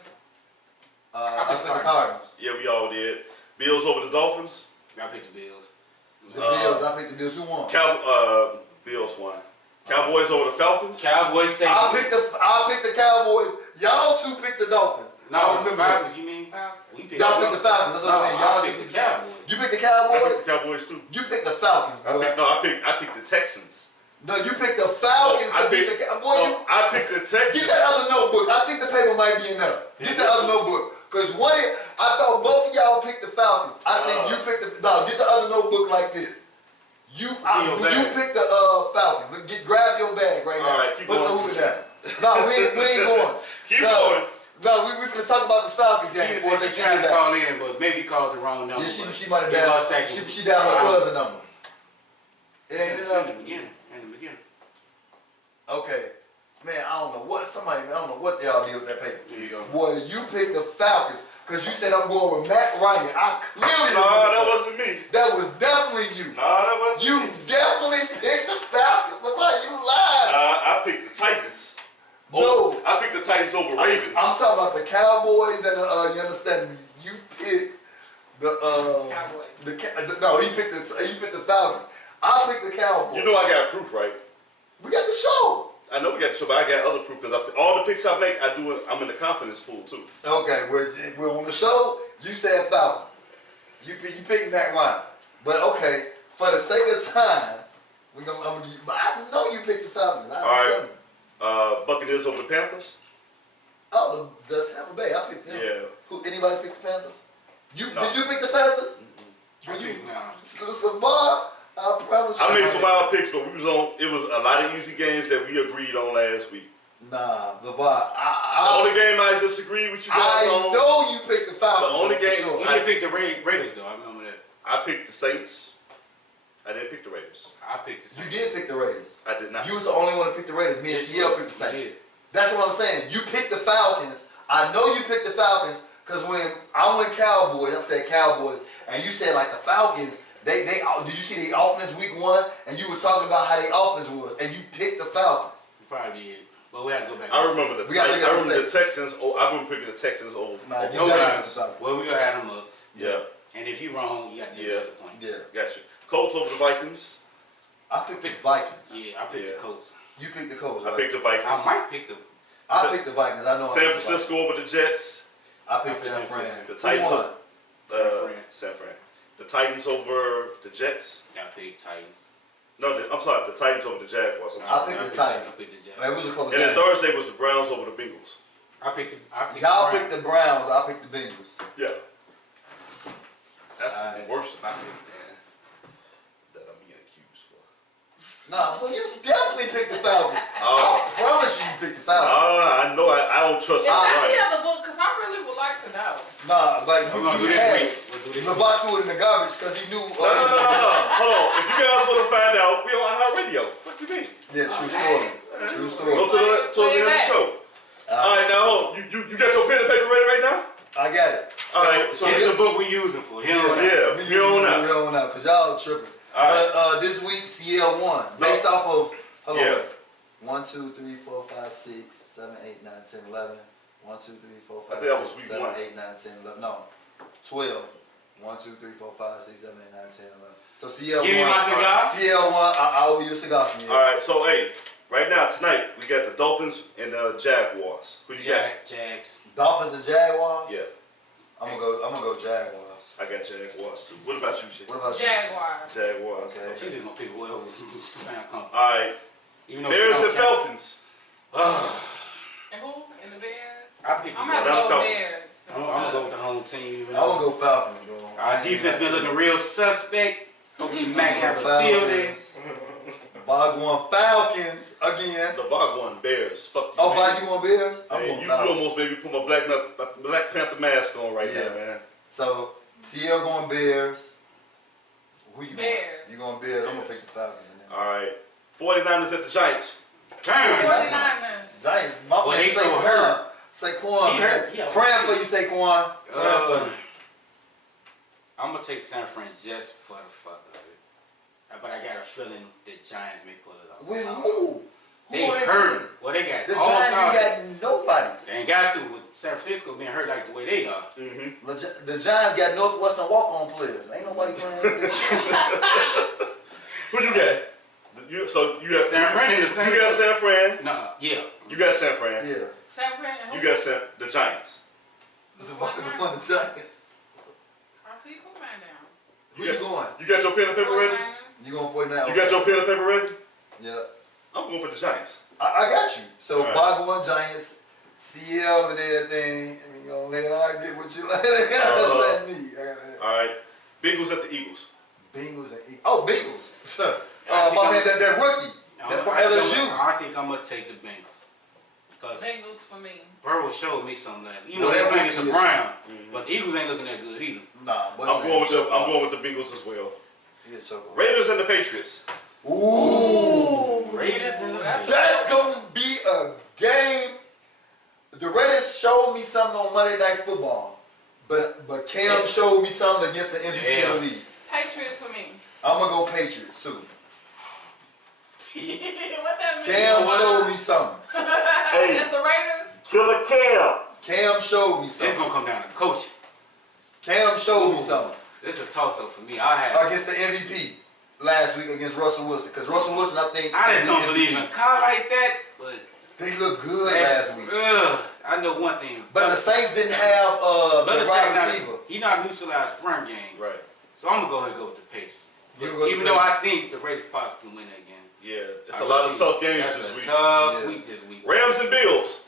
I picked the Cardinals. Yeah, we all did. Bills over the Dolphins. I picked the Bills. The Bills. I picked the Bills. Who won? Bills won. Cowboys over the Falcons. Cowboys say. I picked the Cowboys. Y'all two picked the Dolphins. I No, don't the remember. Falcons. You mean Falcons? We picked Y'all picked the Falcons. That's what I mean. Y'all I picked the Cowboys. You picked the I Cowboys. picked the Cowboys too. You picked the Falcons, boy. I picked the Texans. No, you picked the Falcons I to beat picked- the Cowboys. I picked the Texans. Get that other notebook. I think the paper might be enough. Get the other notebook. Because I thought both of y'all picked the Falcons. I think you picked the. No, get the other notebook like this. You picked the Falcons. Grab your bag right now. All right, keep Put the going. hood down. No, we ain't going. Keep going. No, we finna talk about this Falcons game before they She take tried it to back. call in, but maybe called the wrong number. Yeah, but she might have give her a dialed. second. She dialed her cousin number. It ain't In enough. the beginning. In the beginning. Okay. Man, I don't know what y'all did with that paper. There you go. Boy, you picked the Falcons because you said I'm going with Matt Ryan. I clearly Nah, remember that wasn't me. That was definitely you. Nah, that wasn't You me. definitely picked the Falcons. Look like you lied. I picked the Titans. No, I picked the Titans over Ravens. I'm talking about the Cowboys and the, you understand me? You picked the Cowboys. no, he picked the Falcons. I picked the Cowboys. You know I got proof, right? We got the show. I know we got the show, but I got other proof because all the picks I make, I'm in the confidence pool too. Okay, we're on the show. You said Falcons. You picked that one. But okay, for the sake of time, I know you picked the Falcons. All right. Buccaneers over the Panthers. Oh, the Tampa Bay. I picked them. Yeah. Anybody pick the Panthers? No. Did you pick the Panthers? I think Lamar, I promise you. I made some wild picks, but it was a lot of easy games that we agreed on last week. Nah, LeVar. The only game I disagree with you guys I on. know you picked the Falcons. The only game for sure. you didn't pick the Raiders though. I remember that. I picked the Saints. I didn't pick the Raiders. I picked the You Saints. did pick the Raiders. I did not. You was the only one to pick the Raiders. Me and CL picked the You Saints. did. That's what I'm saying. You picked the Falcons. I know you picked the Falcons because when I went Cowboys, I said Cowboys, and you said like the Falcons. Did you see the offense week 1? And you were talking about how their offense was, and you picked the Falcons. You probably did. But we have to go back. I remember the We gotta look at the Texans. Oh, I remember picking the Texans over. Nah, you No got guys. it. Well, we gonna add them up. Yeah, And if you're wrong, you got to get the other point. Yeah. got you. Colts over the Vikings. I picked the Vikings. Yeah, I picked Yeah. the Colts. You picked the Colts, I right? picked the Vikings. I might pick the. I picked the Vikings. I know. San Francisco over the Jets. I picked I picked San San Fran. Francisco. The Titans. Who won? San Fran. The Titans over the Jets. I picked Titans. No, I'm sorry. The Titans over the Jaguars. I'm I sorry. picked the Titans. I picked the Jags. Man, it was a close And then game. Thursday was the Browns over the Bengals. I picked Y'all the picked the Browns. I picked the Bengals. Yeah. That's Alright. even worse than I think, man. That I'm being accused for. Nah, well, you definitely picked the Falcons. Oh. I promise you picked the Falcons. I know. I don't trust Is my that brain. the other book? Because I really would like to know. Nah, like We're gonna do you this had week. We'll do this week. LeVar threw it in the garbage because he knew. No. Hold on. If you guys want to find out, we on iHeartRadio. What you mean? Yeah, true Okay. story. True story. Go towards the end of the show. All right, now hold. You got your pen and paper ready right now? I got it. All right. So This is the book we using for. Here on out. yeah, we you on now. We on now, cause y'all tripping. All right. But this week CL won based off of. Hold Yeah. on. 1, 2, 3, 4, 5, 6, 7, 8, 9, 10, 11. 1, 2, 3, 4, 5, I think that was 6, week 7, one. 8, 9, 10, 11. No, 12. 1, 2, 3, 4, 5, 6, 7, 8, 9, 10, 11. So CL Give me won. my cigar. CL won. I owe you a cigar, CL. All right. So hey, right now tonight we got the Dolphins and the Jaguars. Who you got? Jags. Dolphins and Jaguars. Yeah, I'm gonna go Jaguars. I got Jaguars too. What about you, Shit? What about you? Jaguars. Jaguars. Okay. She's just gonna pick whoever sound comfortable. All right. Even though Bears she and don't count. Falcons. And who? And the Bears? I pick I'm the gonna Bears. go Falcons. Bears. I'm gonna go with the home team. Even I'm gonna though go Falcons, bro. our defense been looking real suspect. Hopefully Mac have a field day. Bog won Falcons again. The Bog won Bears. Fuck you. Oh, man. Bog, you want Bears? I'm Hey, going you Falcons. almost made me put my Black Panther mask on right Yeah. now, man. So, CL going Bears. Who you Bears. going? You going Bears? I'm gonna pick the Falcons in this. All right. 49ers at the Giants. Damn. 49ers. Giants, my Well, man they so Saquon. hurt. Saquon, He man. hurt. He Praying for you, Saquon. Praying for you. I'm gonna take San Fran just for the fuck of it. But I got a feeling the Giants may pull it off. Well, who? They on that hurt. team? Well, they got The all Giants ain't starters. got nobody. They ain't got to with San Francisco being hurt like the way they are. Mm-hmm. The Giants got Northwestern walk-on players. Ain't nobody playing. Who you got? So you got San Fran in the same. You got San Fran. Nah, yeah. You got San Fran. Yeah. San Fran and who? You got the Giants. This is why we won the Giants. I see put mine down. Who you going? You got your pen and paper ready? 49ers. You going 49? You got your pen and paper ready? Yeah. I'm going for the Giants. I got you. So, All right. Bog won Giants, CL and everything. I mean, go ahead. I get what you like. That's not me. All right. Bengals at the Eagles. Bengals and Eagles. Oh, Bengals. My man, that rookie. That from LSU. I think I'm gonna take the Bengals because Bengals for me. Burrow showed me something last. You know Well, they're that playing against rookie the is- Browns, but the Eagles ain't looking that good either. Nah, but I'm going with the Bengals as well. Raiders and the Patriots. Ooh. Raiders and the That's going to be a game. The Raiders showed me something on Monday Night Football, but Cam showed me something against the MVP of the league. Patriots for me. I'm going to go Patriots, too. What that mean? Cam showed me something. Hey, That's the Raiders? Killer Cam. Cam showed me It's something. gonna come down to coaching. Cam showed me something. It's a toss-up for me. I have. Against the MVP last week against Russell Wilson. Because Russell Wilson, I think. I just is don't the believe MVP. in a car like that. But They looked good last week. I know one thing. But the Saints didn't have the Belichick wide not- receiver. He not neutralized run game. Right. So I'm gonna go ahead and go with the Pacers. You go with Even the though I think the Raiders possibly win that game. Yeah, it's I a lot of really tough think games that's this a week. Tough Yeah. week this week. Rams and Bills.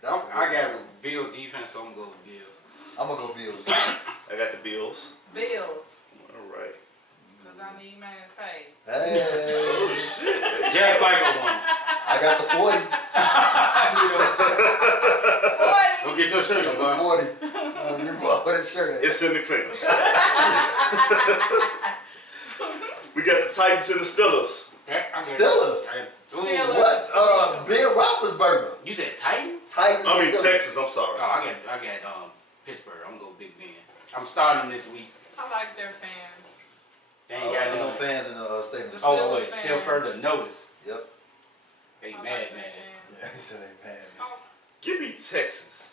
That's I got Bills defense, so I'm gonna go with Bills. I'm gonna go Bills. I got the Bills. Bills. All right. Because I need man's pay. Hey, Oh shit. Just like a woman. I got the 40. Go get your shirt, on, boy. 40. You bought that shirt at. It's in the cleaners. We got the Titans and the Steelers. Steelers? Steelers. What? Ben Roethlisberger. You said Titans? Titans. I mean Steelers. Texas. I'm sorry. Oh, I got Pittsburgh. I'm gonna go Big Ben. I'm starting them this week. I like their fans. They ain't got no no fans in the stadium. The Oh, Steelers wait, fans. till further notice. Yep. They I mad, like their mad. fans. Yeah, he said they mad. Oh, Give me Texans.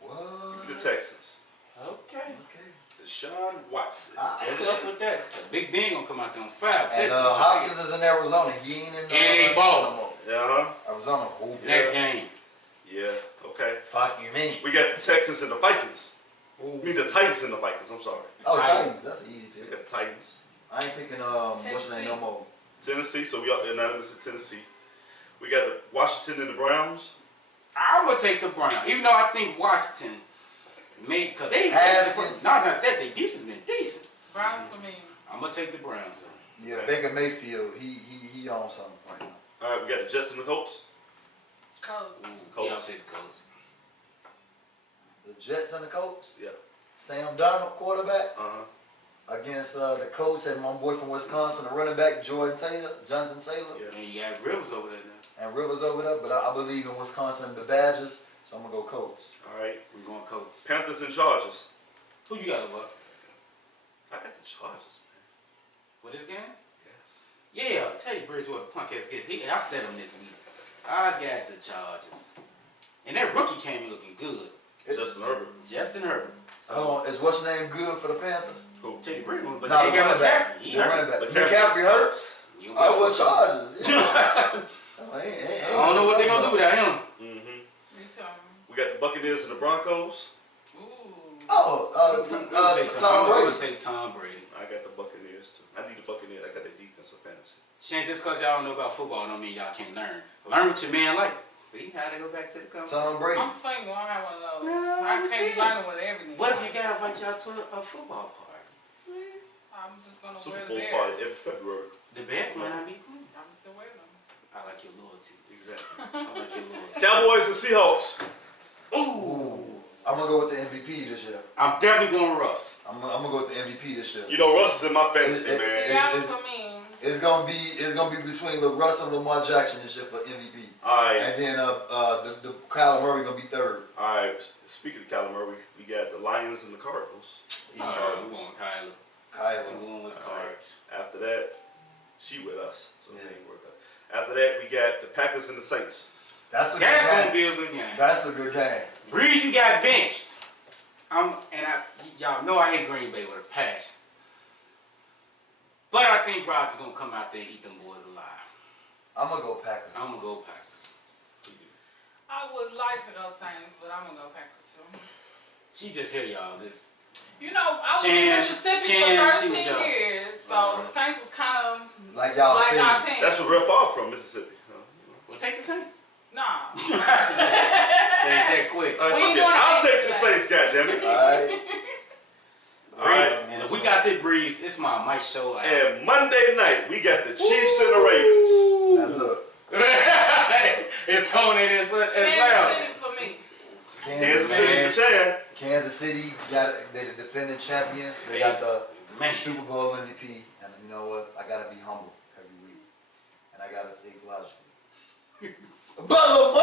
What? Give me the Texans. Okay. Okay. Deshaun Watson. Good luck with that. So Big Ben gonna come out there on fire. And Hopkins is in Arizona. He ain't in And they ball. no more. Yeah. Arizona. Who? Next game. Yeah. Okay. Fuck you mean? We got the Texans and the Vikings. Ooh. I mean the Titans and the Vikings. I'm sorry. Oh, Titans. Titans. That's an easy We pick. got the Titans. I ain't picking what's your name no more. Tennessee. So we are unanimous in Tennessee. We got the Washington and the Browns. I'm gonna take the Browns, even though I think Washington made because they Haskins. not that they defense been decent. Brown for me. I'm gonna take the Browns. Though. Yeah, Baker Mayfield. He on something right now. All right. We got the Jets and the Colts. Coach. Ooh, Colts. yeah, I'll take the Colts. The Jets and the Colts. Yeah. Sam Darnold, quarterback, Uh-huh. against the Colts and my boy from Wisconsin, the running back Jonathan Taylor, Yeah. And you got Rivers over there now. and Rivers over there. But I believe in Wisconsin, the Badgers, so I'm gonna go Colts. All right. We're going Colts. Panthers and Chargers. Who you got, about I got the Chargers, man. for this game? Yes. Yeah, Teddy Bridgewater, punk ass gets. I said him this week. I got the Chargers, and that rookie came in looking good. Justin Herbert. Justin Herbert. Hold on, is what's your name good for the Panthers? Who? Teddy Bridgewater, but No, they the got running back. McCaffrey. He The hurt. running back. McCaffrey. McCaffrey hurts. You I don't would Chargers. Yeah. I don't know what they gonna do without him. Mm-hmm. Me too. We got the Buccaneers and the Broncos. Ooh. Oh, I'm Tom gonna Brady. take Tom Brady. I got the Buccaneers too. I need the Buccaneers. I got the defensive fantasy. Shane, just cause y'all don't know about football don't mean y'all can't learn. Learn what your man like. See how they go back to the company. Tom Brady. I'm single. I don't have one of those. No, I I'm can't be saying. learning with everything. What if you gotta invite y'all to a football party? I'm just gonna Super wear the Bowl bears. party every February. The best might not be playing. I'm still wearing them. I like your loyalty. Exactly. I like your loyalty. Cowboys and Seahawks. Ooh. I'm gonna go with the MVP this year. I'm definitely going Russ. I'm gonna go with the MVP this year. You know Russ is in my fantasy, It's- man. Yeah, it's- for me. It's gonna be between Russ and Lamar Jackson this year for MVP. All right. And then the Kyler Murray gonna be third. All right. Speaking of Kyler Murray, we got the Lions and the Cardinals. Easy. We're going Kyler. Kyler. We're going with Cards. After that, she with us, so Yeah. it ain't worth it. After that, we got the Packers and the Saints. That's a That's good gonna game. be a good game. That's a good game. Breeze, you got benched. Y'all know I hate Green Bay with a passion. But I think Rod's gonna come out there and eat them boys alive. I'm gonna go Packers. I'm gonna go Packers. I would like to go Saints, but I'm gonna go Packers too. She just here, y'all. This You know, I was in Chan, Mississippi Chan, for she was 13 up. years, so the Saints was kind of Like y'all like our team. team. That's where real far from Mississippi. we'll take the Saints. Nah. Say it that quick. All right, We ain't fuck it. doing I'll the take the Saints Saints, goddammit. Alright. All right. And if we got to Breeze, it's my mic show. And Monday night, we got the Chiefs and the Ravens. Now look, It's Tony as loud. Kansas City for me. Kansas Kansas City City. for Chan. Kansas City they're the defending champions. They got the Super Bowl MVP, and you know what? I gotta be humble every week, and I gotta think logically. But Lamar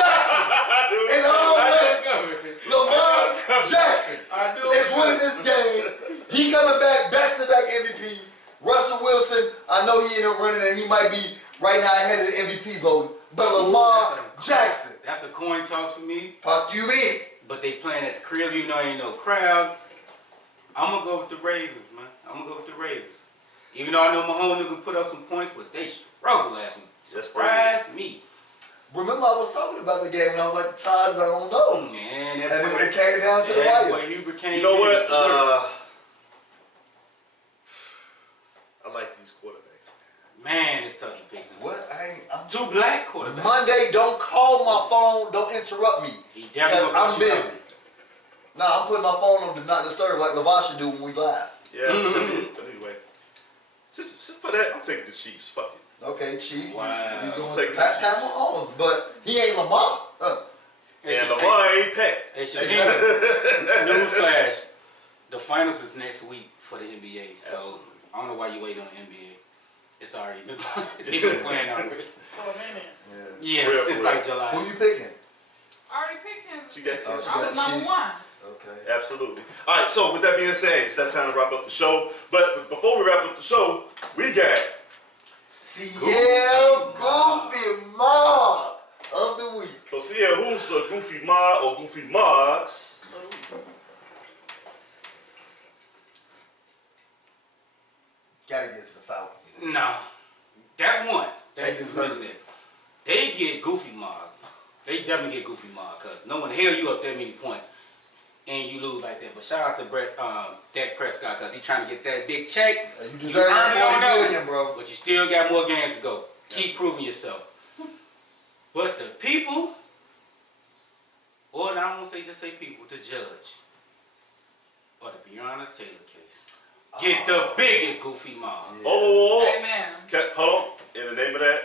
Jackson, in all way, Lamar Jackson I knew is winning this game. He coming back to back MVP. Russell Wilson, I I know he ended up running and he might be right now ahead of the MVP voting. But Lamar Jackson. That's a coin toss for me. Fuck you, man. But they playing at the crib, you know, ain't no crowd. I'm gonna go with the Ravens, man. I'm gonna go with the Ravens. Even though I know Mahomes can put up some points, but they struggled last week. Surprised me. Remember, I was talking about the game when I was like, the Chargers, I don't know. Man, And then when it came down to the wire. You know what? I like these quarterbacks. Man, it's tough to pick. What? I'm two black quarterbacks. Monday, don't call my phone. Don't interrupt me. Because I'm busy. Nah, I'm putting my phone on Do Not Disturb like Lavasha do when we live. Yeah, but anyway. Since for that, I'm taking the Chiefs. Fuck it. Okay, Chief. Wow. You going Pat Mahomes, but he ain't Lamar. And Lamar ain't Pat. Hey, newsflash. The finals is next week for the NBA, so absolutely. I don't know why you waiting on the NBA. It's already been they've been playing already. For a minute. Yeah, since like July. Who you picking? I already picked Kansas City. I was number one. Okay. Absolutely. All right, so with that being said, it's that time to wrap up the show. But before we wrap up the show, we got CL Goofy Mob of the week. So CL, who's the Goofy Mob or Goofy Mobs of the week? Gotta get to the Falcons. No, that's one. They deserve it. They get Goofy Mob. They definitely get Goofy Mob because no one held you up that many points and you lose like that. But shout out to Dak Prescott because he's trying to get that big check. You deserve $40 million, bro. But you still got more games to go. Keep proving yourself. But the people, or I won't say just say people, the judge, or the Breonna Taylor case, get the biggest Goofy Mob. Yeah. Oh, amen. Hold on. In the name of that,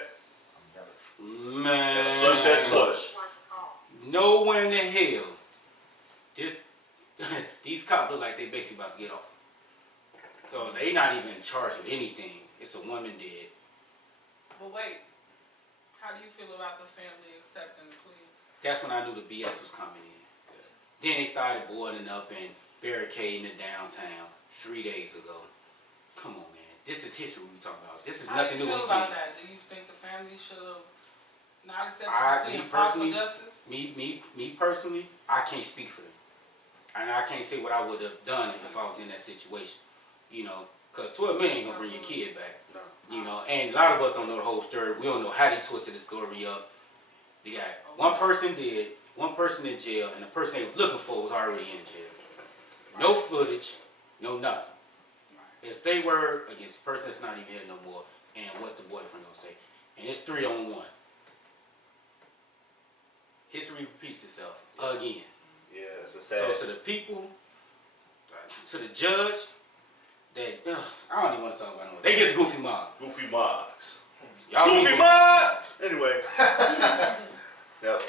man, such that touch. know when the hell these cops look like they basically about to get off. So they not even charged with anything. It's a woman dead. But wait, how do you feel about the family accepting the plea? That's when I knew the BS was coming in. Then they started boarding up and barricading the downtown 3 days ago. Come on, man. This is history we talking about. This is nothing new. How do you feel about that? Do you think the family should have not accepted the plea and fought for justice? Me personally, I can't speak for them. And I can't say what I would have done if I was in that situation. You know, because 12 million ain't going to bring your kid back. No. You know, and a lot of us don't know the whole story. We don't know how they twisted the story up. They got one person dead, one person in jail, and the person they were looking for was already in jail. No footage, no nothing. It's their word against the person that's not even here no more, and what the boyfriend gonna say. And it's 3-on-1. History repeats itself again. Yeah, it's a sad. So to the people, to the judge, that I don't even want to talk about no. They get the Goofy Mob. Goofy Mobs. Goofy Mob. Anyway. Now,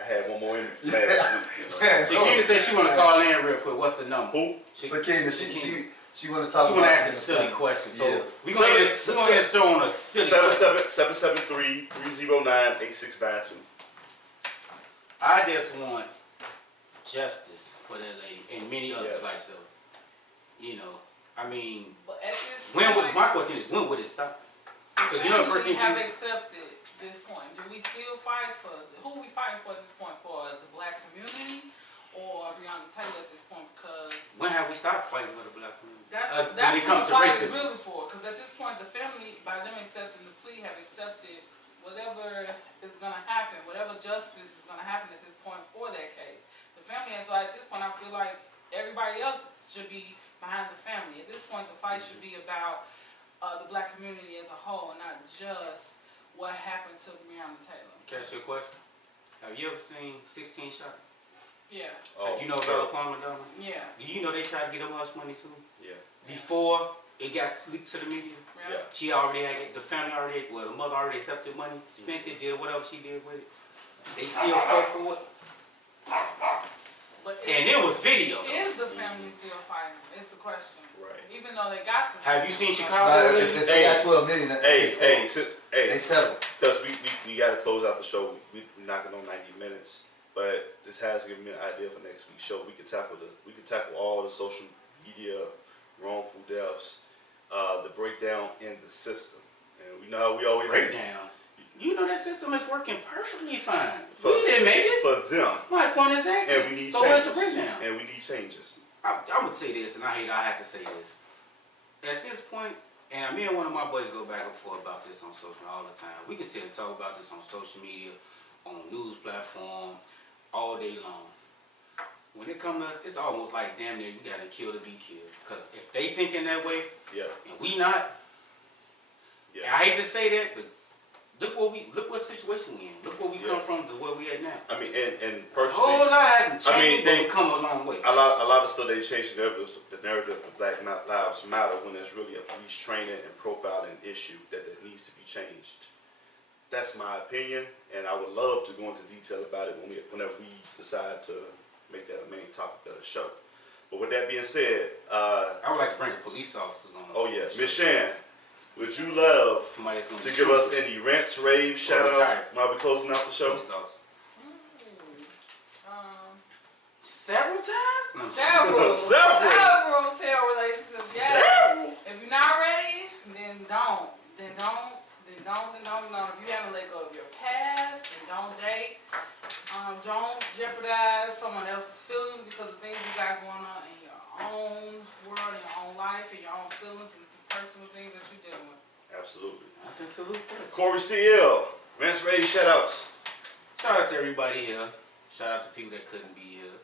I had one more in last week. Sakina said she want to call in real quick. What's the number? Who? Sakina, she want to talk about. She want to ask a silly question. So yeah. we gonna throw on a silly question. 773-309-8692. I just want justice for that lady and many others like them. You know, I mean, but at this my question is, when would it stop? Because you know, the first thing have accepted this point. Do we still fight for who are we fighting for at this point? For the black community or Breonna Taylor at this point? Because when have we stopped fighting for the black community? That's when it comes to what racism. it's really for. Because at this point, the family, by them accepting the plea, have accepted whatever is going to happen, whatever justice is going to happen at this point for that case. The family, and so at this point, I feel like everybody else should be behind the family. At this point, the fight should be about the black community as a whole, and not just what happened to Breonna Taylor. Can I ask you a question? Have you ever seen 16 Shots? Yeah. You know Bella Palmer, Donna? Yeah. Do you know they tried to get her much money too? Yeah. Before it got leaked to the media? Yeah. She already had it, the family already, well, the mother already accepted money, spent it, did whatever she did with it. They still fought for it. But and it was video. Is the family still fighting? It's the question. Right. Even though they got the. Have you seen Chicago? If they got 12 million, Hey, they settled. Because we got to close out the show. We're knocking on 90 minutes, but this has given me an idea for next week's show. We can tackle all the social media wrongful deaths, the breakdown in the the system. And we know how we always Breakdown. You know that system is working perfectly fine. For- We didn't make it. for them. My point exactly. And we need so where's the changes. breakdown? And we need changes. I would say this, and I have to say this. At this point, and me and one of my boys go back and forth about this on social all the time. We can sit and talk about this on social media, on news platform, all day long. When it comes to us, it's almost like damn near you gotta kill to be killed. Because if they thinking that way, Yeah. and we not, Yeah. and I hate to say that, but look what situation we in. Look where we come from to where we at now. I mean, and A personally, whole lot hasn't changed, I mean, but we come a long way. a lot of stuff they changed the narrative of Black Lives Matter when there's really a police training and profiling issue that needs to be changed. That's my opinion, and I would love to go into detail about it whenever we decide to make that a main topic of the show. But with that being said, I would like to bring the police officers on. oh yeah, Miss Shan, would you love Somebody that's gonna to be give us truthful. any rants, raves, shout outs retired. while we're closing out the show? Police officers. Um, Several times? No. several failed relationships. Yes. Several. If you're not ready, then don't. Then don't. If you haven't let go of your past, then don't date. Don't jeopardize someone else's feelings because of things you got going on in your own world, in your own life, in your own feelings, and personal things that you're dealing with. Absolutely. I can salute that. Corey CL, rants, raves, shout outs. Shout out to everybody here. Shout out to people that couldn't be here.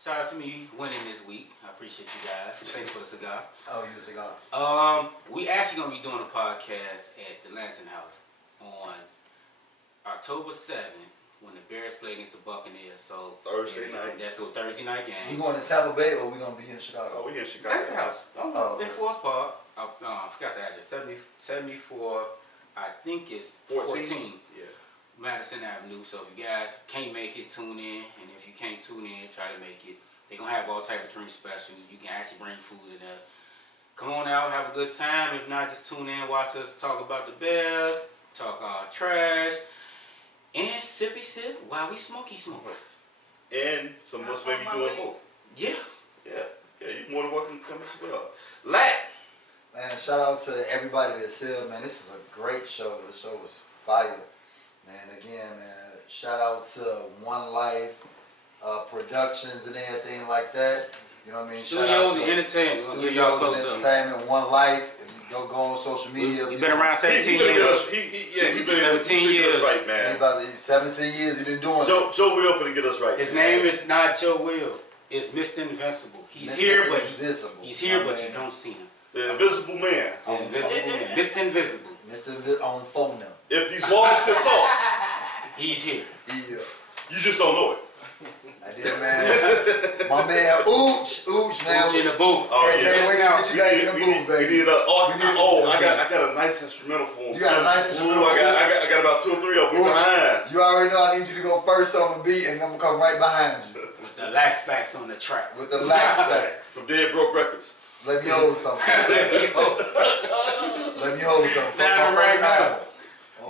Shout out to me winning this week. I appreciate you guys. Thanks for the cigar. Oh, you a cigar. We actually gonna be doing a podcast at the Lantern House on October 7th when the Bears play against the Buccaneers. So Thursday night. That's a Thursday night We game. going to Tampa Bay or we gonna be in Oh, Chicago? we in Chicago. Lantern House. Oh, In Forest Park. I forgot the address. 74. I think it's 14. Yeah. Madison Avenue. So if you guys can't make it, tune in. And if you can't tune in, try to make it. They're going to have all type of drink specials. You can actually bring food in there. Come on out, have a good time. If not, just tune in, watch us talk about the Bears, talk our trash, and sippy sip while we smoky smoke. And some of us may be doing both. Yeah. Yeah. Yeah, you're more than welcome to come as well. Lat! Man, shout out to everybody that said, man, this was a great show. The show was fire. Man, again, man, shout out to One Life Productions and everything like that. You know what I mean? Shout out Studios to and Entertainment. We're going to give y'all Studios and close up. Entertainment, One Life. If you go on social media. We've been around 17 He been years. he been 17 years. right, He man. about 17 years he been doing it. Joe Will finna get us right. His man. name is not Joe Will. It's Mr. Invincible. He's Mr. here, but Invisible. he's here, My but man. you don't see him. The Invisible Man. The Invisible Man. Mr. Invisible. Mr. on phone now. If these walls could talk, He's here. He, you just don't know it. I did, man. My man, Ooch, man. Who's in the booth? Oh, Hey, yeah. hey, wait till you back in the We booth, baby. need a, We need to I get got a nice instrumental for him. You got a nice instrumental? Ooh, I got about 2 or 3 of them. We Ooch, behind. you already know I need you to go first on the beat, and I'm gonna come right behind you With the lax facts on the track. with the lax facts. From Dead Broke Records. Let me hold something. Let me hold something. Sound right now.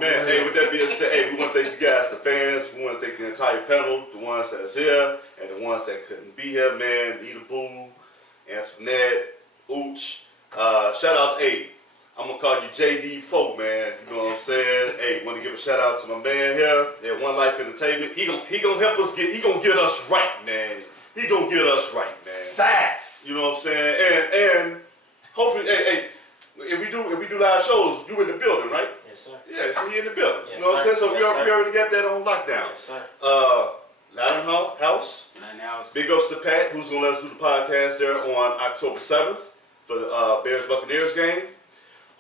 Man, hey, with that being said, hey, we want to thank you guys, the fans. We want to thank the entire panel, the ones that's here, and the ones that couldn't be here, man. Nita Boo, Antoinette, Ooch. Shout out, hey, I'm going to call you JD Folk, man. You know what I'm saying? Hey, want to give a shout out to my man here at One Life Entertainment. He gonna help us he gonna get us right, man. He gonna get us right, man. Facts. You know what I'm saying? And hopefully, hey, if we do live shows, you in the building, right? Yes, sir. Yeah, so he in the building. Yes, You know what I'm saying? sir. So Yes, we sir. already got that on lockdown. Yes, sir. Loudoun House. And now it's Big ups to Pat, who's gonna let us do the podcast there on October 7th for the Bears Buccaneers game.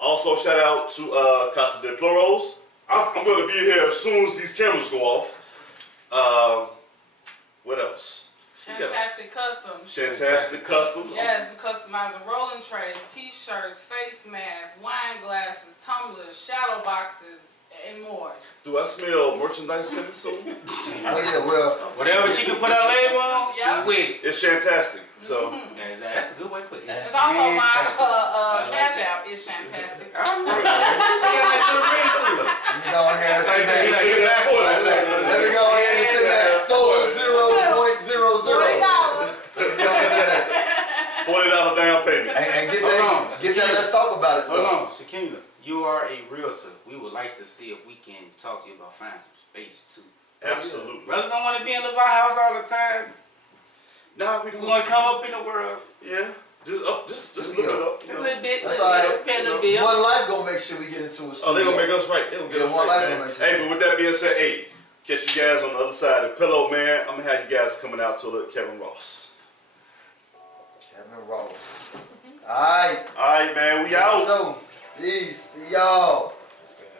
Also, shout out to Casa de Pluros. I'm gonna be here as soon as these cameras go off. What else? Fantastic Customs. Fantastic Custom. Yes, we customize the rolling trays, t-shirts, face masks, wine glasses, tumblers, shadow boxes, and more. Do I smell merchandise coming soon? Oh yeah, well, whatever she can put her label on, Yeah. she's with it. It's fantastic. So That's a good way to put it. It's also my Fantastic. I like cash it. app is fantastic. I'm not. Yeah, let's do a ring to it. let me go ahead and send Like, that. like, that for it. Let me go ahead and send that 40.00. $40. Let me go ahead and send that $40 down payment. And get Hold that, on. get that. Let's talk about it. Hold Stuff. on, Shakina. You are a realtor. We would like to see if we can talk to you about finding some space too. Absolutely. Brothers don't want to be in the White House all the time. Nah, we We don't. want to come up in the world. Yeah. Just up, just Here look we it go. up. A little bit. That's little all bit, right. pay a little bit. One life gonna make sure we get into a studio. Oh, they gonna make us right. They gonna get Yeah, us one right, life man. gonna make Hey, but with that being said, hey, catch you guys on the other side of the pillow, man. I'm gonna have you guys coming out to a little Kevin Ross. Kevin Ross. Alright. Alright, man, we out. So, peace, y'all.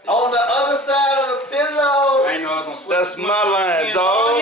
On the other side of the pillow. I ain't know I was gonna switch That's this my line, motherfucker. dog.